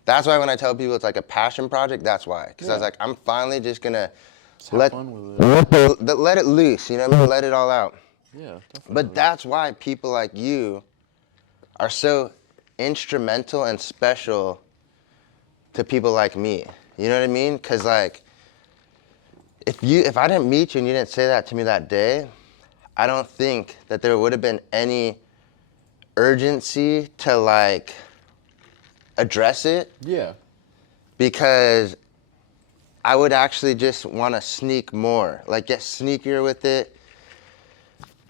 That's why when I tell people it's like a passion project, that's why. Because I was Yeah. like, I'm finally just gonna Just have fun with it. let it loose, you know what I mean? Let it all out. Yeah, definitely. But that's why people like you are so instrumental and special to people like me. You know what I mean? Because like, if I didn't meet you and you didn't say that to me that day, I don't think that there would have been any urgency to like address it, Yeah. because I would actually just want to sneak more, like get sneakier with it.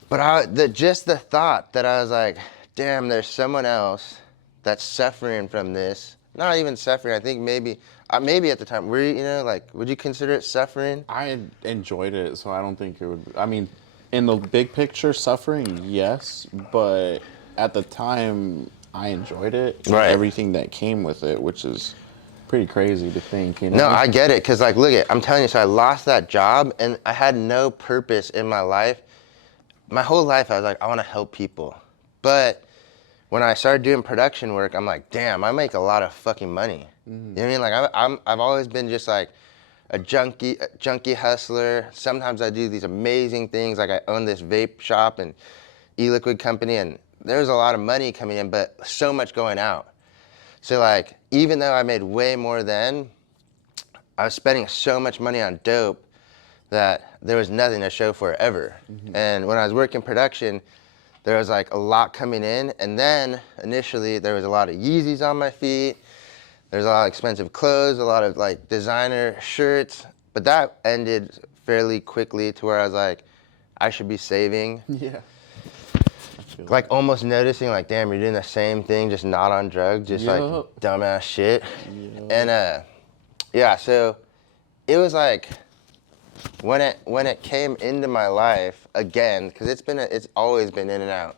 But just the thought that I was like, damn, there's someone else that's suffering from this. Not even suffering. I think maybe at the time, would you consider it suffering? I enjoyed it, so I don't think it would. I mean, in the big picture, suffering, yes, but at the time, I enjoyed it. And Right. everything that came with it, which is pretty crazy to think. No, I get it, because, like, look I'm telling you, so I lost that job, and I had no purpose in my life. My whole life, I was like, I want to help people. But when I started doing production work, I'm like, damn, I make a lot of fucking money. You know what I mean? Like, I've always been just like a junkie hustler. Sometimes I do these amazing things, like I own this vape shop and e-liquid company, and there's a lot of money coming in, but so much going out. So, like, even though I made way more then, I was spending so much money on dope that there was nothing to show for it ever. And when I was working production, there was like a lot coming in, and then initially there was a lot of Yeezys on my feet. There's a lot of expensive clothes, a lot of like designer shirts, but that ended fairly quickly to where I was like, I should be saving. Yeah. Like almost noticing like, damn, you're doing the same thing, just not on drugs, just like Yup. dumbass shit. Yup. And yeah, so it was like when it came into my life again, because it's always been in and out.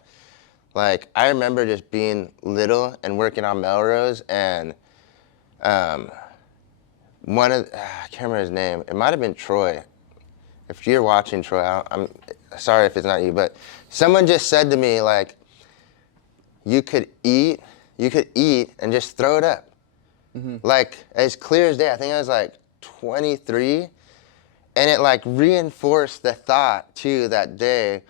Like I remember just being little and working on Melrose, and I can't remember his name. It might have been Troy. If you're watching, Troy, I'm sorry if it's not you, but someone just said to me, like, you could eat and just throw it up. Like, as clear as day. I think I was like 23, and it like reinforced the thought too that day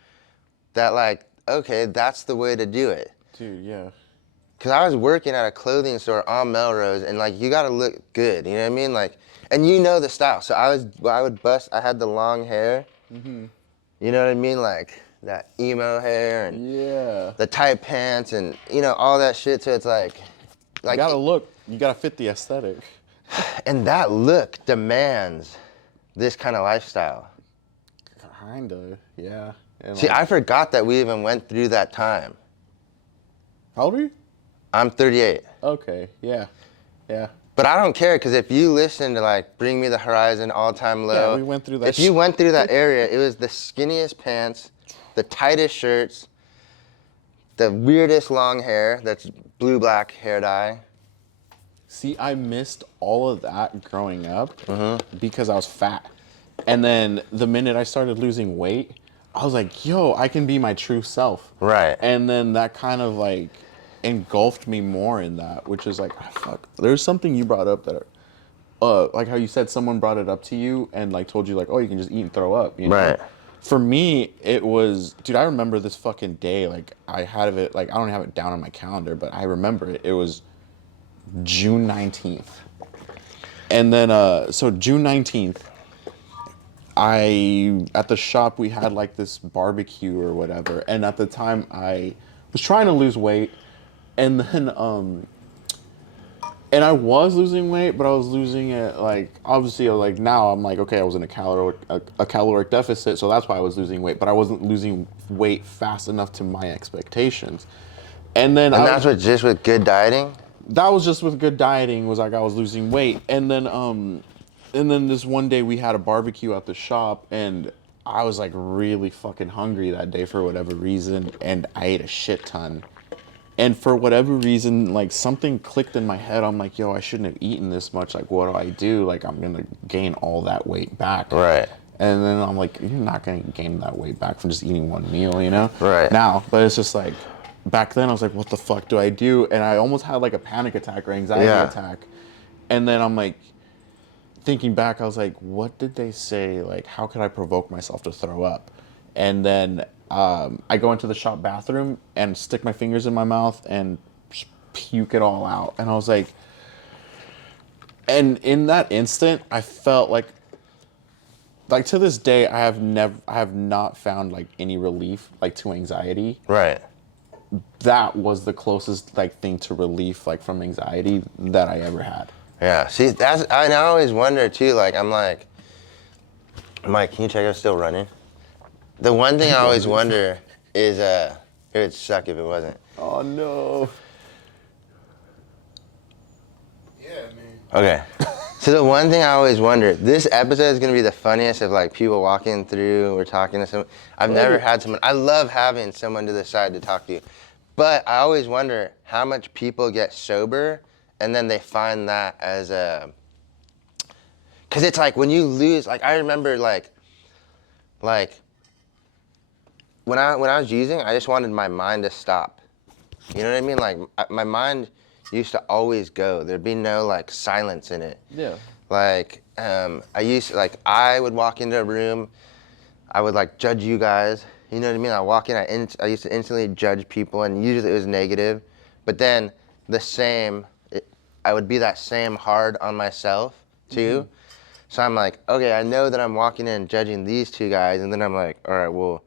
that like, okay, that's the way to do it. Dude, yeah. Cause I was working at a clothing store on Melrose, and like you gotta look good, you know what I mean? Like, and you know the style. So I had the long hair. You know what I mean? Like that emo hair and Yeah. the tight pants and all that shit. So it's like You gotta look. You gotta fit the aesthetic. and that look demands this kind of lifestyle. Kinda, yeah. And See, like, I forgot that we even went through that time. how old are you? I'm 38. Okay, yeah. Yeah. But I don't care, because if you listen to like Bring Me the Horizon, All Time Low. Yeah, we went through that If you went through that area, it was the skinniest pants, the tightest shirts, the weirdest long hair, that's blue-black hair dye. See, I missed all of that growing up because I was fat. And then the minute I started losing weight, I was like, yo, I can be my true self. Right. And then that kind of like engulfed me more in that, which is like, oh, fuck. There's something you brought up that, like how you said someone brought it up to you and like told you like, oh, you can just eat and throw up. You know? Right. For me, it was, dude, I remember this fucking day. Like I had it, like I don't have it down on my calendar, but I remember it. It was June 19th. And then, so June 19th, at the shop, we had like this barbecue or whatever. And at the time I was trying to lose weight, and then, and I was losing weight, but I was losing it like, obviously like now I'm like, okay, I was in a caloric deficit. So that's why I was losing weight, but I wasn't losing weight fast enough to my expectations. And then And that's just with good dieting? that was just with good dieting, was like I was losing weight. And then this one day we had a barbecue at the shop, and I was like really fucking hungry that day for whatever reason, and I ate a shit ton. And for whatever reason, like something clicked in my head. I'm like, yo, I shouldn't have eaten this much. Like, what do I do? Like, I'm gonna gain all that weight back. Right. And then I'm like, you're not gonna gain that weight back from just eating one meal, you know? Right. Now, but it's just like, back then I was like, what the fuck do I do? And I almost had like a panic attack or anxiety attack. And then I'm like, thinking back, I was like, what did they say? Like, how could I provoke myself to throw up? And then I go into the shop bathroom and stick my fingers in my mouth and just puke it all out. And I was like, and in that instant, I felt like to this day, I have not found like any relief like to anxiety. Right. That was the closest like thing to relief like from anxiety that I ever had. Yeah. See, I always wonder too, like, I'm like, Mike, can you check if it's still running? The one thing I always wonder is, it would suck if it wasn't. Oh no. Yeah, I mean, Okay. So the one thing I always wonder, this episode is gonna be the funniest of like people walking through or talking to someone. I've never had someone. I love having someone to the side to talk to you, but I always wonder how much people get sober, and then they find that as a. Cause it's like when you lose. Like I remember like when I was using, I just wanted my mind to stop. You know what I mean? Like my mind used to always go. There'd be no like silence in it. Yeah. Like I would walk into a room, I would like judge you guys. You know what I mean? I walk in, I used to instantly judge people, and usually it was negative. But then I would be that same hard on myself too. Mm-hmm. So I'm like, okay, I know that I'm walking in judging these two guys, and then I'm like, all right, well,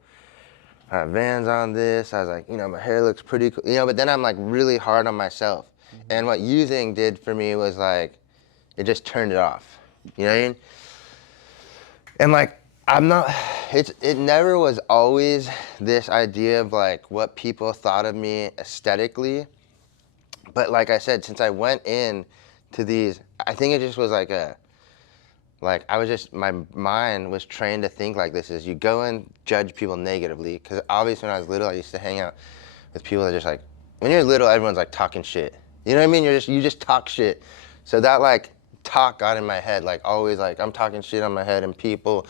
I have Vans on this. I was like, you know, my hair looks pretty cool. You know, but then I'm like really hard on myself. And what using did for me was like, it just turned it off. You know what I mean? And like, it never was always this idea of like what people thought of me aesthetically. But like I said, since I went in to these, I think it just was like my mind was trained to think like this is you go and judge people negatively. Because obviously when I was little, I used to hang out with people that just like, when you're little, everyone's like talking shit. You know what I mean? You just talk shit. So that like talk got in my head, like always like I'm talking shit on my head, and people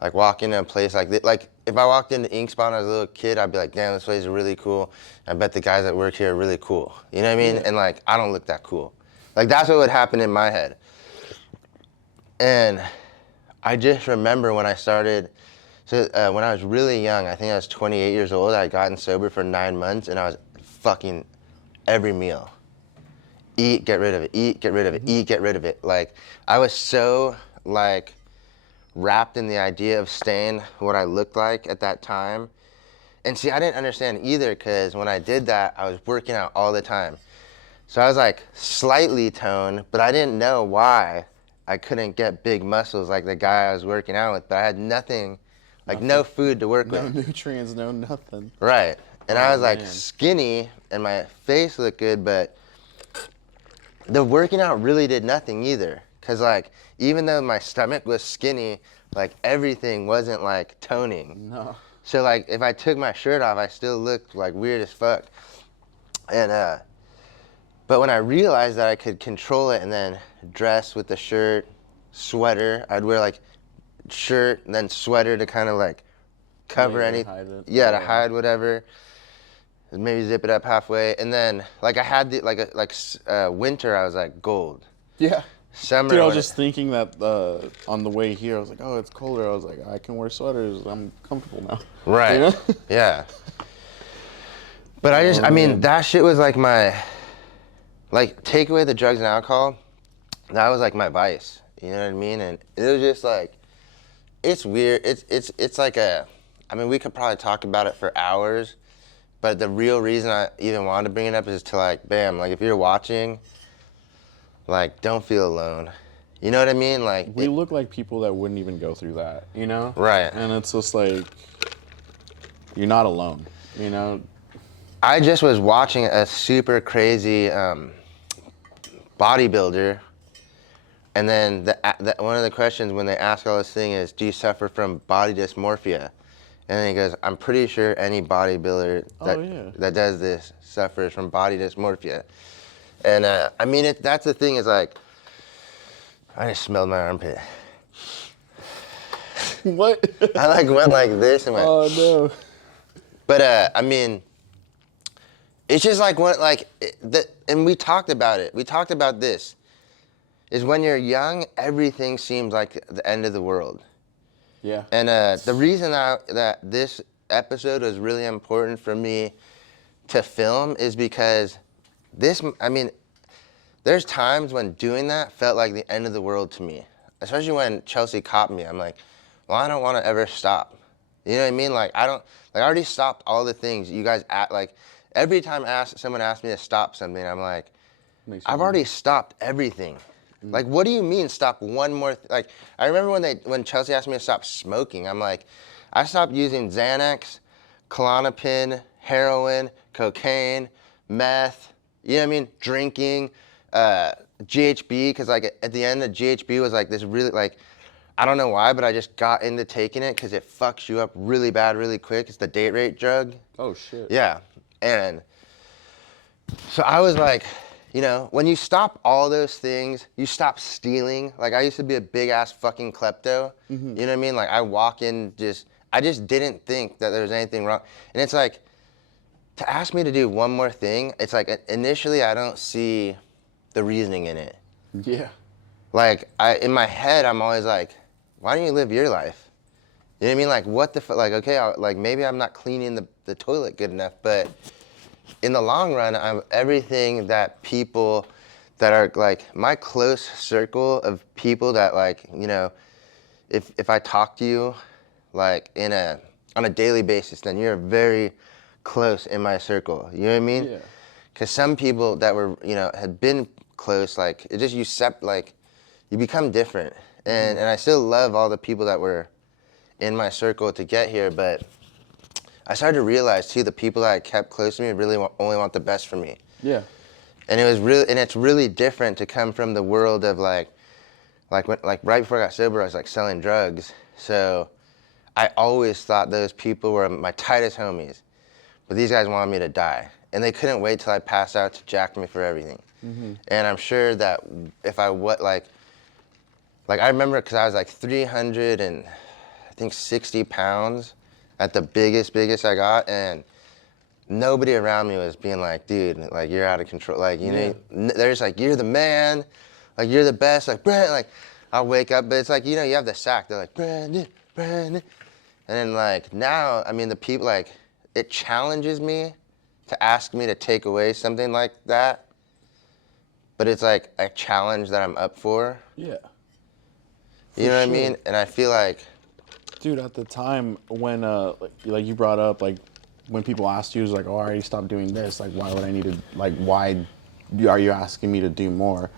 like walk into a place like this. Like if I walked into Ink Spot when I was a little kid, I'd be like, damn, this place is really cool. I bet the guys that work here are really cool. You know what I mean? Yeah. And like, I don't look that cool. Like that's what would happen in my head. And I just remember when I started, when I was really young, I think I was 28 years old, I had gotten sober for 9 months, and I was fucking every meal. Eat, get rid of it, eat, get rid of it, eat, get rid of it. Like, I was so, like, wrapped in the idea of staying what I looked like at that time. And see, I didn't understand either, because when I did that, I was working out all the time. So I was, like, slightly toned, but I didn't know why I couldn't get big muscles like the guy I was working out with. But I had nothing, like, no food to work No with. nutrients, no nothing. Right. And I was, like, man. skinny, and my face looked good, but the working out really did nothing either. Cause like, even though my stomach was skinny, like everything wasn't like toning. No. So like, if I took my shirt off, I still looked like weird as fuck. And but when I realized that I could control it and then dress with the shirt, sweater, I'd wear like shirt and then sweater to kind of like cover Maybe anything. hide it. Yeah, to Yeah. hide whatever. Maybe zip it up halfway, and then like I had the winter I was like gold. Yeah. Summer, Dude, I was when just thinking that on the way here, I was like, oh, it's colder. I was like, I can wear sweaters. I'm comfortable now. right, You know? yeah. But I mean, man. that shit was like like take away the drugs and alcohol, that was like my vice. You know what I mean? And it was just like, it's weird. It's like I mean, we could probably talk about it for hours. But the real reason I even wanted to bring it up is to like, bam, like if you're watching, like don't feel alone. You know what I mean? Like We look like people that wouldn't even go through that, you know? Right. And it's just like, you're not alone, you know? I just was watching a super crazy bodybuilder, and then one of the questions when they ask all this thing is, do you suffer from body dysmorphia? And then he goes, I'm pretty sure any bodybuilder that does this suffers from body dysmorphia. And I mean, that's the thing is like, I just smelled my armpit. What? I like went like this and went, Oh, no. but I mean, it's just like and we talked about it. We talked about this, is when you're young, everything seems like the end of the world. Yeah. And the reason that this episode was really important for me to film is because there's times when doing that felt like the end of the world to me. Especially when Chelsea caught me. I'm like, well, I don't want to ever stop. You know what I mean? Like, I already stopped all the things you guys like, every time someone asks me to stop something, I'm like, I've already stopped everything. Like, what do you mean stop one more? Like, I remember when Chelsea asked me to stop smoking, I'm like, I stopped using Xanax, Klonopin, heroin, cocaine, meth, you know what I mean? Drinking, GHB, because like at the end, the GHB was like this really like, I don't know why, but I just got into taking it because it fucks you up really bad, really quick. It's the date rape drug. Oh shit. Yeah. And so I was like, you know, when you stop all those things, you stop stealing. Like I used to be a big ass fucking klepto. You know what I mean? Like I walk in I just didn't think that there was anything wrong. And it's like, to ask me to do one more thing, it's like initially I don't see the reasoning in it. Yeah. Like in my head, I'm always like, why don't you live your life? You know what I mean? Like what the fuck? Like, okay, like maybe I'm not cleaning the toilet good enough, but in the long run, everything that people that are like my close circle of people that like, you know, if I talk to you like on a daily basis, then you're very close in my circle. You know what I mean? Yeah. Because some people that were, you know, had been close, like it just you become different. And I still love all the people that were in my circle to get here, but I started to realize too, the people that I kept close to me really only want the best for me. Yeah. And it's really different to come from the world of like right before I got sober, I was like selling drugs. So I always thought those people were my tightest homies, but these guys wanted me to die. And they couldn't wait till I passed out to jack me for everything. And I'm sure that if I I remember because I was like 360 pounds at the biggest I got, and nobody around me was being like, dude, like you're out of control. Like, you know, they're just like, you're the man, like you're the best, like Brent, like I'll wake up, but it's like, you know, you have the sack, they're like, Brandon. And then like now, I mean, the people like, it challenges me to ask me to take away something like that, but it's like a challenge that I'm up for. Yeah. You know what I mean? And I feel like, dude, at the time when like you brought up like when people asked you, it was like, oh, I already stopped doing this. Like, why would I need to? Like, why are you asking me to do more?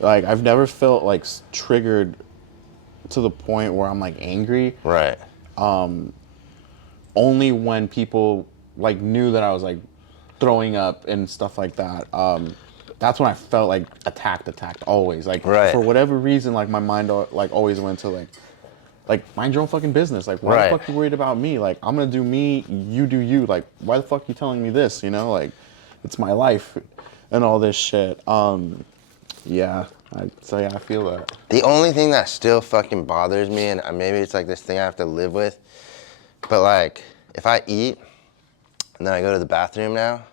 Like, I've never felt like triggered to the point where I'm like angry. right. Only when people like knew that I was like throwing up and stuff like that. That's when I felt like attacked always. Like Right. for whatever reason, like my mind like always went to like mind your own fucking business. Like why Right. the fuck are you worried about me? Like I'm gonna do me, you do you. Like why the fuck are you telling me this? You know, like it's my life and all this shit. Yeah. I feel that. The only thing that still fucking bothers me, and maybe it's like this thing I have to live with, but like if I eat and then I go to the bathroom now,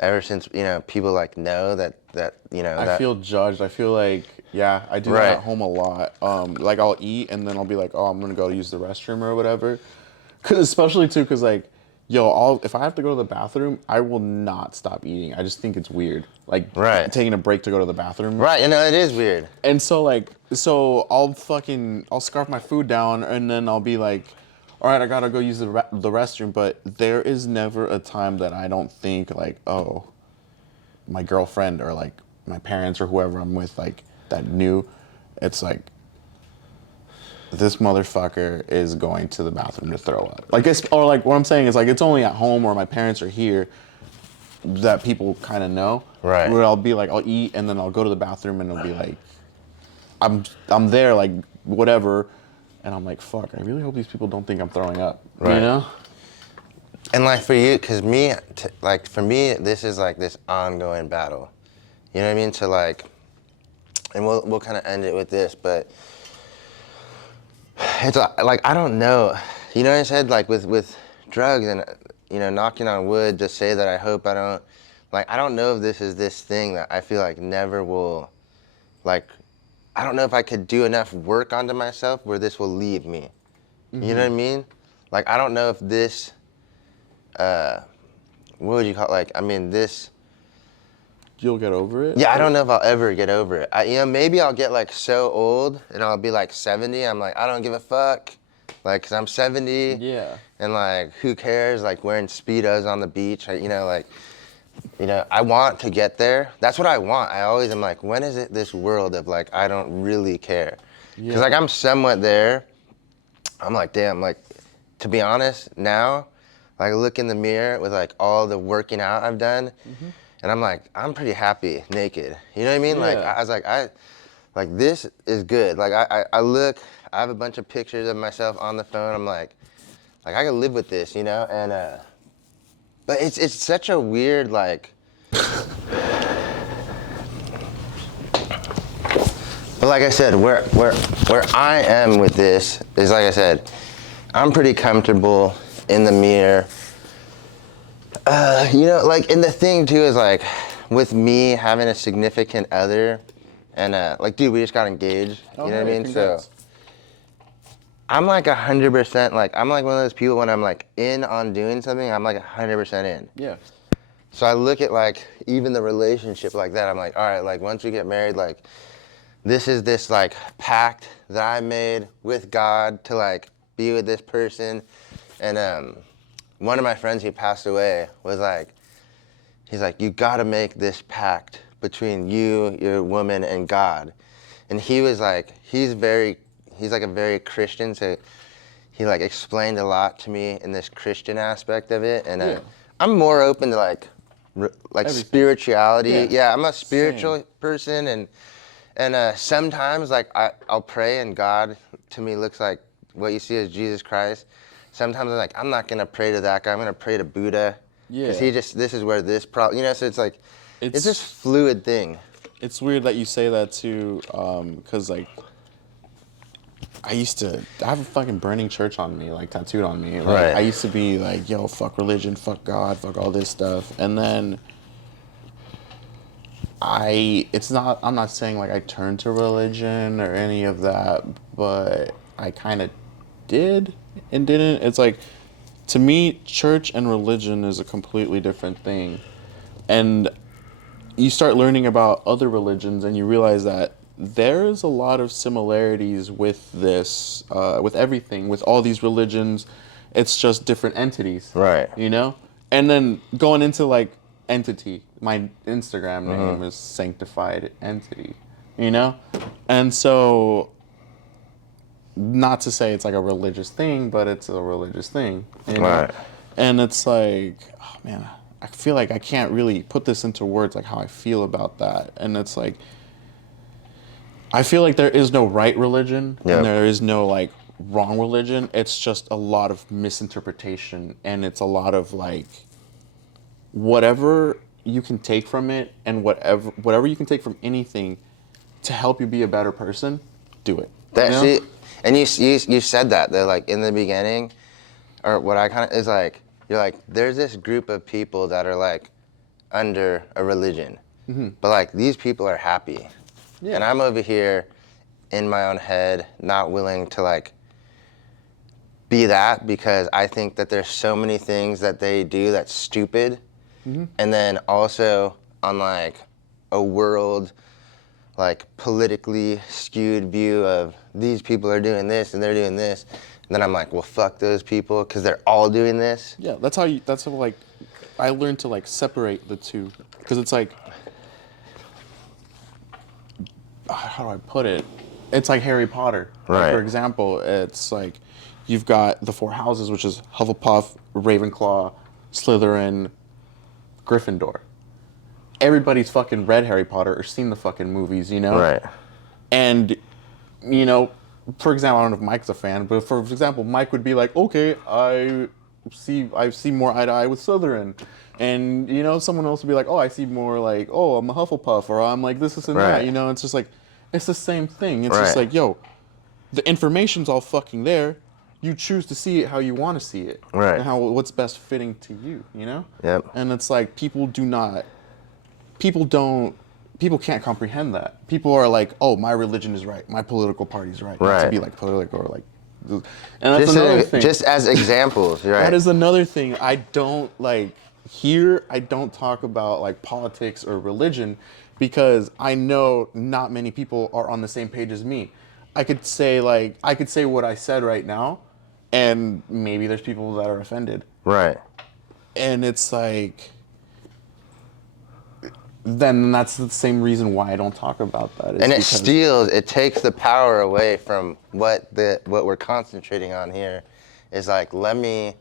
ever since, you know, people like know that you know, I feel judged. I feel like, yeah, I do Right. that at home a lot. Like I'll eat and then I'll be like, oh, I'm gonna go use the restroom or whatever. Especially too, cause like, if I have to go to the bathroom, I will not stop eating. I just think it's weird, like Right. taking a break to go to the bathroom. right, you know, it is weird. And so I'll scarf my food down and then I'll be like, all right, I gotta go use the restroom. But there is never a time that I don't think like, oh, my girlfriend or like my parents or whoever I'm with, like that knew, it's like, this motherfucker is going to the bathroom to throw up. Like or like what I'm saying is like, it's only at home or my parents are here that people kind of know. Right. Where I'll be like, I'll eat and then I'll go to the bathroom and it'll be like, I'm there like whatever. And I'm like, fuck, I really hope these people don't think I'm throwing up. Right. You know? And like for you, cause for me, this is like this ongoing battle. You know what I mean? To like, and we'll kind of end it with this, but it's like, I don't know. You know what I said? Like with drugs and, you know, knocking on wood to say that I hope I don't, like, I don't know if this is this thing that I feel like never will, like, I don't know if I could do enough work onto myself where this will leave me. You know what I mean? Like, I don't know if this, what would you call it? Like, I mean, this. You'll get over it? Yeah, I don't know if I'll ever get over it. You know, maybe I'll get like so old and I'll be like 70. I'm like, I don't give a fuck. Like, cause I'm 70. Yeah. And like, who cares? Like wearing Speedos on the beach, you know, like, you know, I want to get there. That's what I want. I always am like, when is it this world of like, I don't really care? Yeah. Cause like I'm somewhat there. I'm like, damn, like, to be honest, now, Like I look in the mirror with like all the working out I've done, and I'm like, I'm pretty happy naked. You know what I mean? Like Yeah. I was like this is good. Like I look, I have a bunch of pictures of myself on the phone. I'm like I can live with this, you know? And but it's such a weird like. But like I said, where I am with this is, like I said, I'm pretty comfortable in the mirror. You know, like, and the thing too is like, with me having a significant other, and like, dude, we just got engaged. Oh, you know what I hey, mean? congrats. So I'm like 100%. Like, I'm like one of those people when I'm like in on doing something, I'm like 100% in. Yeah. So I look at like even the relationship like that. I'm like, all right, like once we get married, like this is this like pact that I made with God to like be with this person. And one of my friends who passed away was like, he's like, you gotta make this pact between you, your woman, and God. And he was like, he's like a very Christian, so he like explained a lot to me in this Christian aspect of it. And Yeah. I'm more open to like Everything. spirituality. Yeah. Yeah, I'm a spiritual Same. person, and sometimes like I'll pray and God to me looks like what you see as Jesus Christ. Sometimes I'm like, I'm not gonna pray to that guy. I'm gonna pray to Buddha. Because Yeah. this is where this problem, you know. So it's like, it's It's- this fluid thing. It's weird that you say that too, because like I have a fucking burning church on me, like tattooed on me. Like, Right. I used to be like, yo, fuck religion, fuck God, fuck all this stuff, and then I'm not saying like I turned to religion or any of that, but I kind of did and didn't. It's like, to me, church and religion is a completely different thing, and you start learning about other religions and you realize that there's a lot of similarities with this, with everything, with all these religions. It's just different entities. Right. You know? And then going into like entity, my Instagram name is Sanctified Entity, you know? And so, not to say it's like a religious thing, but it's a religious thing. You know? Right. And it's like, oh man, I feel like I can't really put this into words, like how I feel about that. And it's like, I feel like there is no right religion Yep. and there is no like wrong religion. It's just a lot of misinterpretation, and it's a lot of like whatever you can take from it, and whatever you can take from anything to help you be a better person, do it. That you know? see, and you said that though, like in the beginning, or what I kind of is like, you're like, there's this group of people that are like under a religion, but like these people are happy, Yeah. and I'm over here in my own head, not willing to like be that, because I think that there's so many things that they do that's stupid, and then also on like a world like politically skewed view of these people are doing this and they're doing this, and then I'm like, well, fuck those people because they're all doing this. Yeah, that's how like I learned to like separate the two, because it's like, how do I put it? It's like Harry Potter. Like, Right. for example, it's like you've got the four houses, which is Hufflepuff, Ravenclaw, Slytherin, Gryffindor. Everybody's fucking read Harry Potter or seen the fucking movies, you know? Right. And, you know, for example, I don't know if Mike's a fan, but for example, Mike would be like, okay, I see more eye to eye with Slytherin. And, you know, someone else would be like, oh, I see more like, oh, I'm a Hufflepuff, or I'm like this and Right. that, you know? It's just like, it's the same thing. It's just Right. like, yo, the information's all fucking there. You choose to see it how you want to see it. Right. And what's best fitting to you, you know? Yep. And it's like, people can't comprehend that. People are like, oh, my religion is right, my political party's right. Not to Right. be like political or like, and that's another thing. Just as examples, right? That is another thing. I don't talk about like politics or religion, because I know not many people are on the same page as me. I could say what I said right now, and maybe there's people that are offended. Right. And it's like, then that's the same reason why I don't talk about that. And it takes the power away from what we're concentrating on here, is like, let me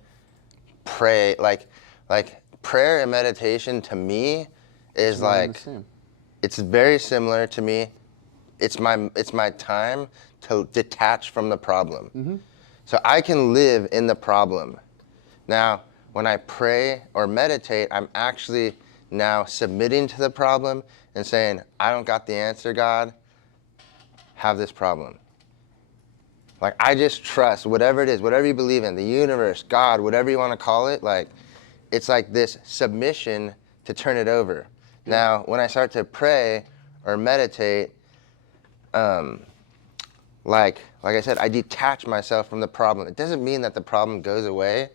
pray, like prayer and meditation to me is one and like, the same. it's very similar to me. It's my time to detach from the problem. So I can live in the problem. Now, when I pray or meditate, I'm actually now submitting to the problem and saying, I don't got the answer, God. Have this problem. Like, I just trust whatever it is, whatever you believe in, the universe, God, whatever you want to call it, like, it's like this submission to turn it over. Now, when I start to pray or meditate, like I said, I detach myself from the problem. It doesn't mean that the problem goes away,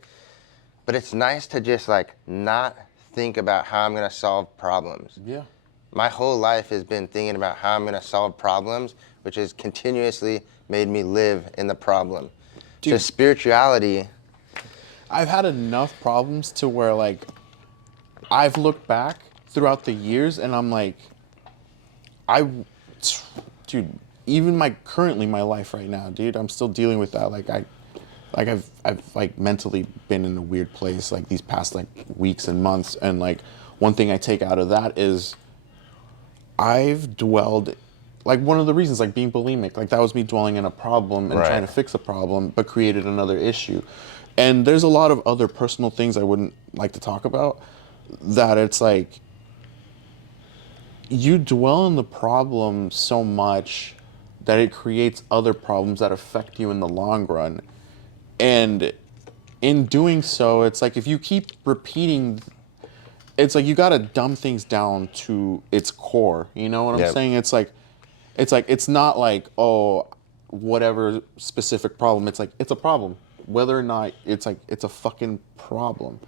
but it's nice to just like not think about how I'm gonna solve problems. Yeah. My whole life has been thinking about how I'm gonna solve problems, which has continuously made me live in the problem. So Dude. spirituality, I've had enough problems to where like I've looked back throughout the years and I'm like, dude, even currently my life right now, dude, I'm still dealing with that. I've like mentally been in a weird place like these past like weeks and months, and like one thing I take out of that is I've dwelled, like one of the reasons, like being bulimic, like that was me dwelling in a problem and Right. trying to fix a problem, but created another issue. And there's a lot of other personal things I wouldn't like to talk about, that it's like you dwell in the problem so much that it creates other problems that affect you in the long run. And in doing so, it's like if you keep repeating, it's like you got to dumb things down to its core. You know what I'm Yep. saying? It's not like, oh, whatever specific problem. It's like it's a problem. Whether or not it's a fucking problem.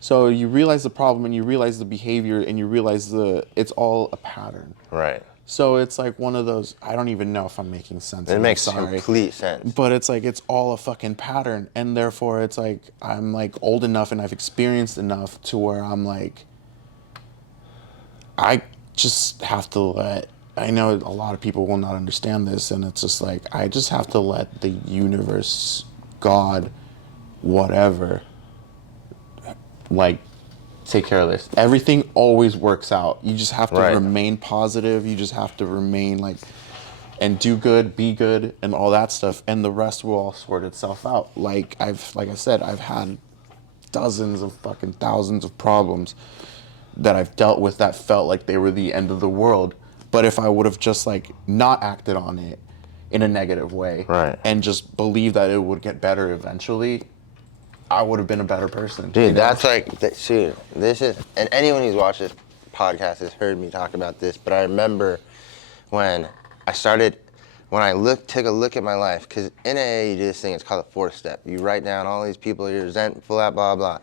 So you realize the problem and you realize the behavior and you realize it's all a pattern. right? So it's like one of those, I don't even know if I'm making sense. It I'm makes sorry. complete sense. But it's like, it's all a fucking pattern. And therefore it's like, I'm like old enough and I've experienced enough to where I'm like, I just have to I know a lot of people will not understand this. And it's just like, I just have to let the universe, God, whatever, like, take care of this. Everything always works out. You just have to Right. remain positive. You just have to remain like, and do good, be good, and all that stuff, and the rest will all sort itself out. Like I said, I've had dozens of fucking thousands of problems that I've dealt with that felt like they were the end of the world. But if I would have just like not acted on it in a negative way, Right. and just believed that it would get better eventually, I would have been a better person. Dude, you know? that's like, dude, this is, and anyone who's watched this podcast has heard me talk about this, but I remember when I took a look at my life, because in AA you do this thing, it's called the 4th step. You write down all these people you're resentful at, blah, blah.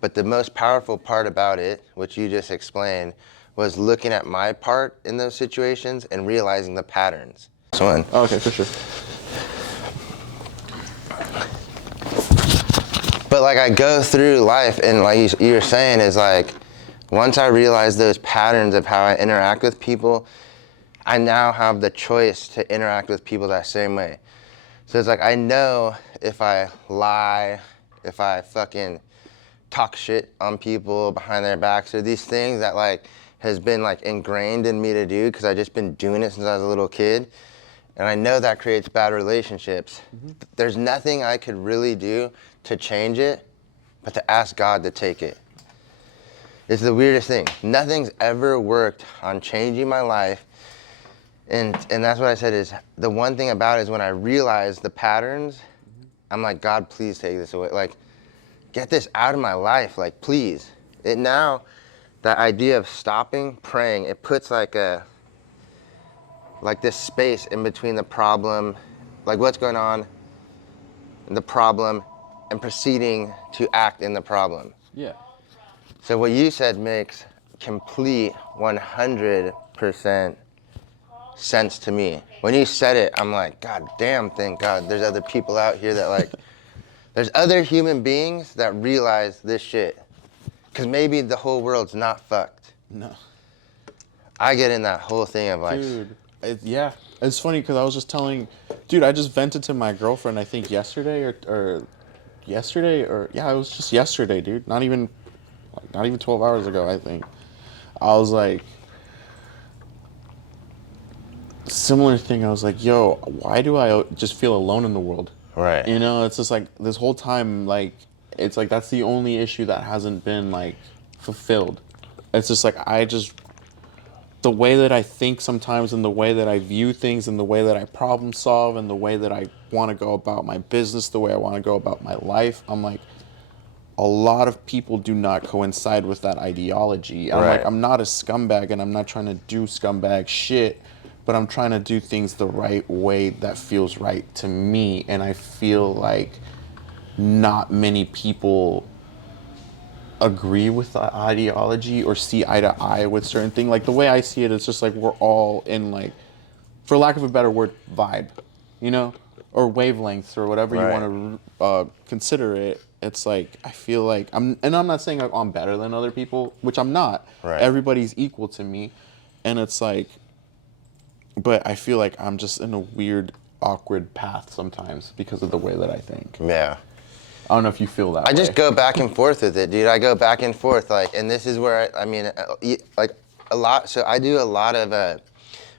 But the most powerful part about it, which you just explained, was looking at my part in those situations and realizing the patterns. This one. Okay, for sure. But like I go through life and like you were saying is like, once I realize those patterns of how I interact with people, I now have the choice to interact with people that same way. So it's like, I know if I lie, if I fucking talk shit on people behind their backs, or these things that like has been like ingrained in me to do because I've just been doing it since I was a little kid. And I know that creates bad relationships. There's nothing I could really do to change it, but to ask God to take it. It's the weirdest thing. Nothing's ever worked on changing my life. And that's what I said is, the one thing about it is when I realize the patterns, I'm like, God, please take this away. Like, get this out of my life, like, please. It now, that idea of stopping praying, it puts like this space in between the problem, like what's going on, the problem, and proceeding to act in the problem. Yeah. So what you said makes complete 100% sense to me. When you said it, I'm like, God damn, thank God there's other people out here that like, there's other human beings that realize this shit. Because maybe the whole world's not fucked. No. I get in that whole thing of like, Dude, yeah. It's funny because I was just telling, dude, I just vented to my girlfriend, I think yesterday or yesterday, or yeah, it was just yesterday, dude. Not even 12 hours ago, I think. I was like, similar thing. I was like, yo, why do I just feel alone in the world? Right. You know, it's just like this whole time, like, it's like that's the only issue that hasn't been like fulfilled. It's just like the way that I think sometimes, and the way that I view things, and the way that I problem solve, and the way that I want to go about my business, the way I want to go about my life, I'm like, a lot of people do not coincide with that ideology. I'm Right. like, I'm not a scumbag, and I'm not trying to do scumbag shit, but I'm trying to do things the right way that feels right to me. And I feel like not many people agree with that ideology or see eye to eye with certain things. Like the way I see it, it's just like we're all in, like, for lack of a better word, vibe, you know, or wavelengths, or whatever Right. you want to consider it. It's like I feel like I'm not saying like I'm better than other people, which I'm not. Right. Everybody's equal to me, and it's like, but I feel like I'm just in a weird, awkward path sometimes because of the way that I think. Yeah. I don't know if you feel that I way. just go back and forth with it, dude. I go back and forth, like, and this is where like a lot. So I do a lot of.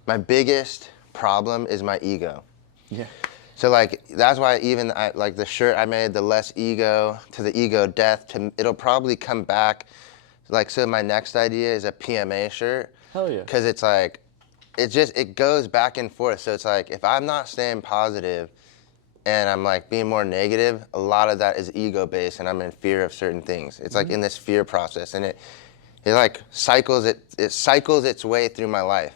My biggest problem is my ego. Yeah. So like that's why even like the shirt I made, the less ego to the ego death. It'll probably come back. Like, so my next idea is a PMA shirt. Hell yeah. Because it's like, it goes back and forth. So it's like if I'm not staying positive, and I'm like being more negative, a lot of that is ego based, and I'm in fear of certain things. It's like in this fear process, and it like cycles its way through my life.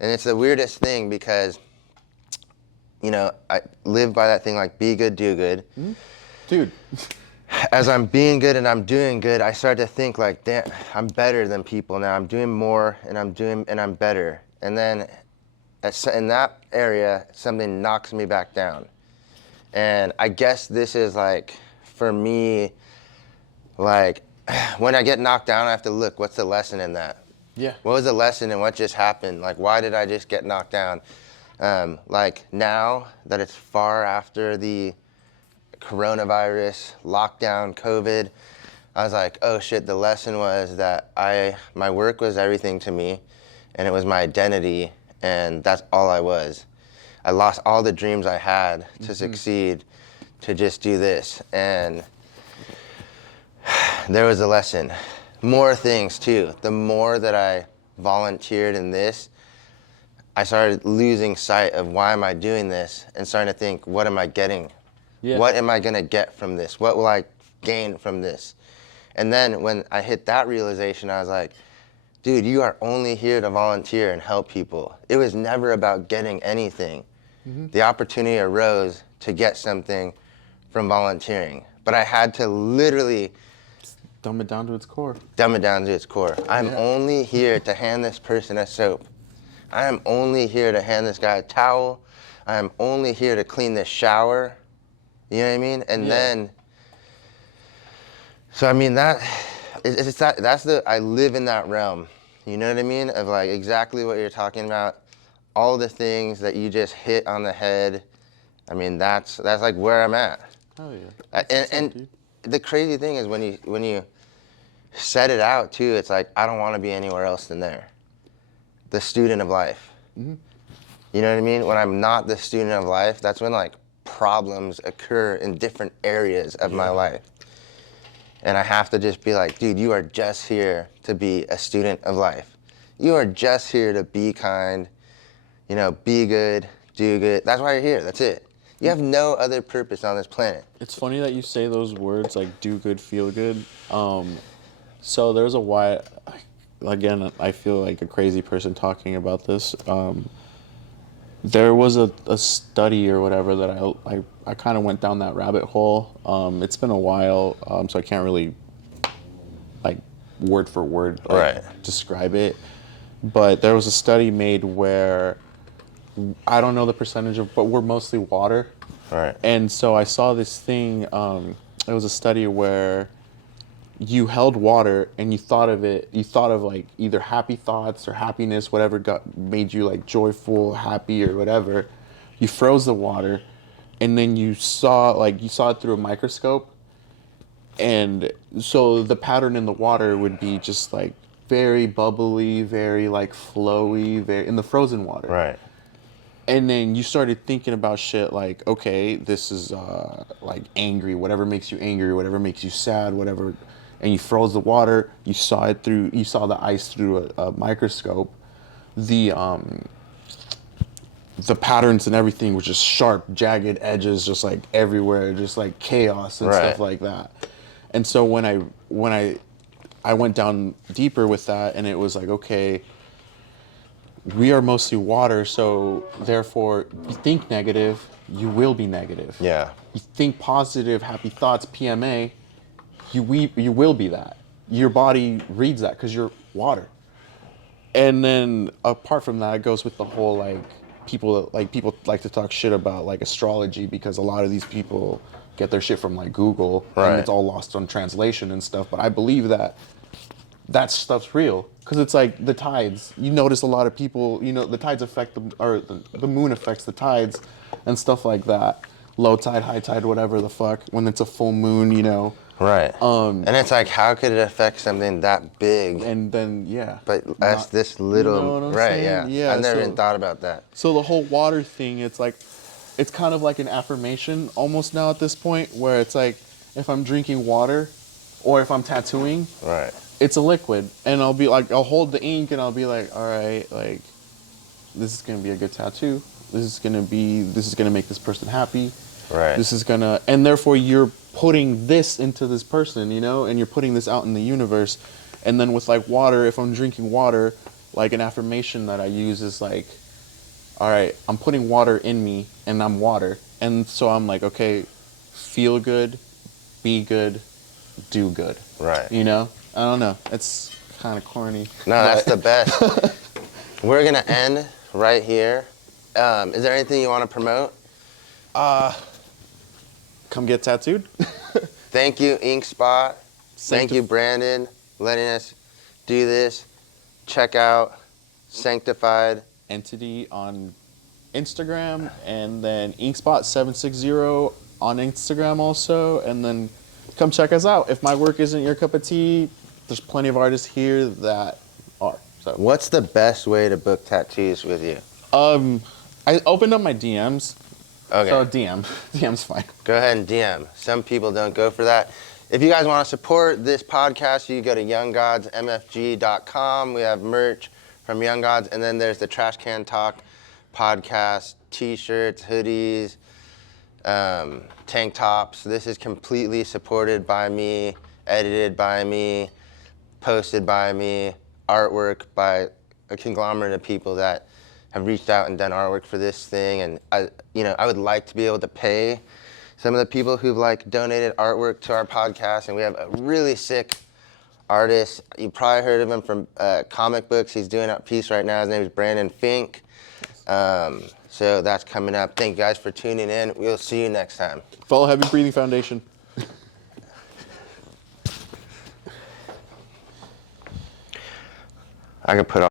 And it's the weirdest thing because, you know, I live by that thing, like, be good, do good. Dude. As I'm being good and I'm doing good, I start to think like, damn, I'm better than people now. I'm doing more and I'm better. And then in that area, something knocks me back down. And I guess this is like, for me, like, when I get knocked down, I have to look, what's the lesson in that? Yeah. What was the lesson in what just happened? Like, why did I just get knocked down? Like, now that it's far after the coronavirus, lockdown, COVID, I was like, oh shit, the lesson was that my work was everything to me, and it was my identity, and that's all I was. I lost all the dreams I had to succeed, to just do this. And there was a lesson. More things too. The more that I volunteered in this, I started losing sight of why am I doing this, and starting to think, what am I getting? Yeah. What am I gonna get from this? What will I gain from this? And then when I hit that realization, I was like, dude, you are only here to volunteer and help people. It was never about getting anything. The opportunity arose to get something from volunteering. But I had to literally Dumb it down to its core. dumb it down to its core. I'm only here to hand this person a soap. I am only here to hand this guy a towel. I am only here to clean this shower. You know what I mean? And then, so I mean that's I live in that realm. You know what I mean? Of like exactly what you're talking about. All the things that you just hit on the head. I mean, that's like where I'm at. Oh yeah. And the crazy thing is when you set it out too, it's like, I don't want to be anywhere else than there. The student of life. You know what I mean? When I'm not the student of life, that's when like problems occur in different areas of my life. And I have to just be like, dude, you are just here to be a student of life. You are just here to be kind, you know, be good, do good. That's why you're here. That's it. You have no other purpose on this planet. It's funny that you say those words, like do good, feel good. So there's a why. Again, I feel like a crazy person talking about this. There was a study or whatever that I kind of went down that rabbit hole. It's been a while, so I can't really like word for word describe it. But there was a study made where I don't know the percentage of, but we're mostly water. Right. And so I saw this thing. It was a study where you held water and you thought of like either happy thoughts or happiness, whatever made you like joyful, happy or whatever. You froze the water, and then you saw it through a microscope, and so the pattern in the water would be just like very bubbly, very like flowy, very in the frozen water. Right. And then you started thinking about shit like, okay, this is like angry, whatever makes you angry, whatever makes you sad, whatever. And you froze the water. You saw the ice through a microscope. The patterns and everything were just sharp, jagged edges, just like everywhere, just like chaos and stuff like that. And so when I went down deeper with that, and it was like, okay, we are mostly water, so therefore you think negative, you will be negative. Yeah. You think positive, happy thoughts, PMA, you will be that. Your body reads that because you're water. And then apart from that, it goes with the whole like people like to talk shit about like astrology, because a lot of these people get their shit from like Google, and it's all lost on translation and stuff. But I believe that stuff's real, because it's like the tides. You notice a lot of people, the tides affect the moon affects the tides and stuff like that. Low tide, high tide, whatever the fuck. When it's a full moon, Right. And it's like, how could it affect something that big? And then But that's this little. You know what I'm right. saying? Yeah. Yeah. I've never even thought about that. So the whole water thing, it's like, it's kind of like an affirmation almost now at this point, where it's like, if I'm drinking water, or if I'm tattooing, Right. it's a liquid, and I'll be like, I'll hold the ink, and I'll be like, all right, like, this is gonna be a good tattoo. This is gonna make this person happy. Right. This is gonna, and therefore you're putting this into this person, and you're putting this out in the universe. And then with like water, if I'm drinking water, like an affirmation that I use is like, all right, I'm putting water in me, and I'm water. And so I'm like, okay, feel good, be good, do good. Right. I don't know. It's kind of corny. No, that's the best. We're going to end right here. Is there anything you want to promote? Come get tattooed. Thank you, Ink Spot. Thank you, Brandon, letting us do this. Check out Sanctified Entity on Instagram, and then Inkspot760 on Instagram also, and then come check us out. If my work isn't your cup of tea, there's plenty of artists here that are. So What's the best way to book tattoos with you? I opened up my DMs. Okay. So DM's fine. Go ahead and DM. Some people don't go for that. If you guys want to support this podcast, you go to younggodsmfg.com. We have merch from Young Gods, and then there's the Trash Can Talk podcast, t-shirts, hoodies, tank tops. This is completely supported by me, edited by me, posted by me, artwork by a conglomerate of people that have reached out and done artwork for this thing. And I would like to be able to pay some of the people who've like donated artwork to our podcast. And we have a really sick artist. You probably heard of him from comic books. He's doing a piece right now. His name is Brandon Fink. So that's coming up. Thank you guys for tuning in. We'll see you next time. Follow Heavy Breathing Foundation. I could put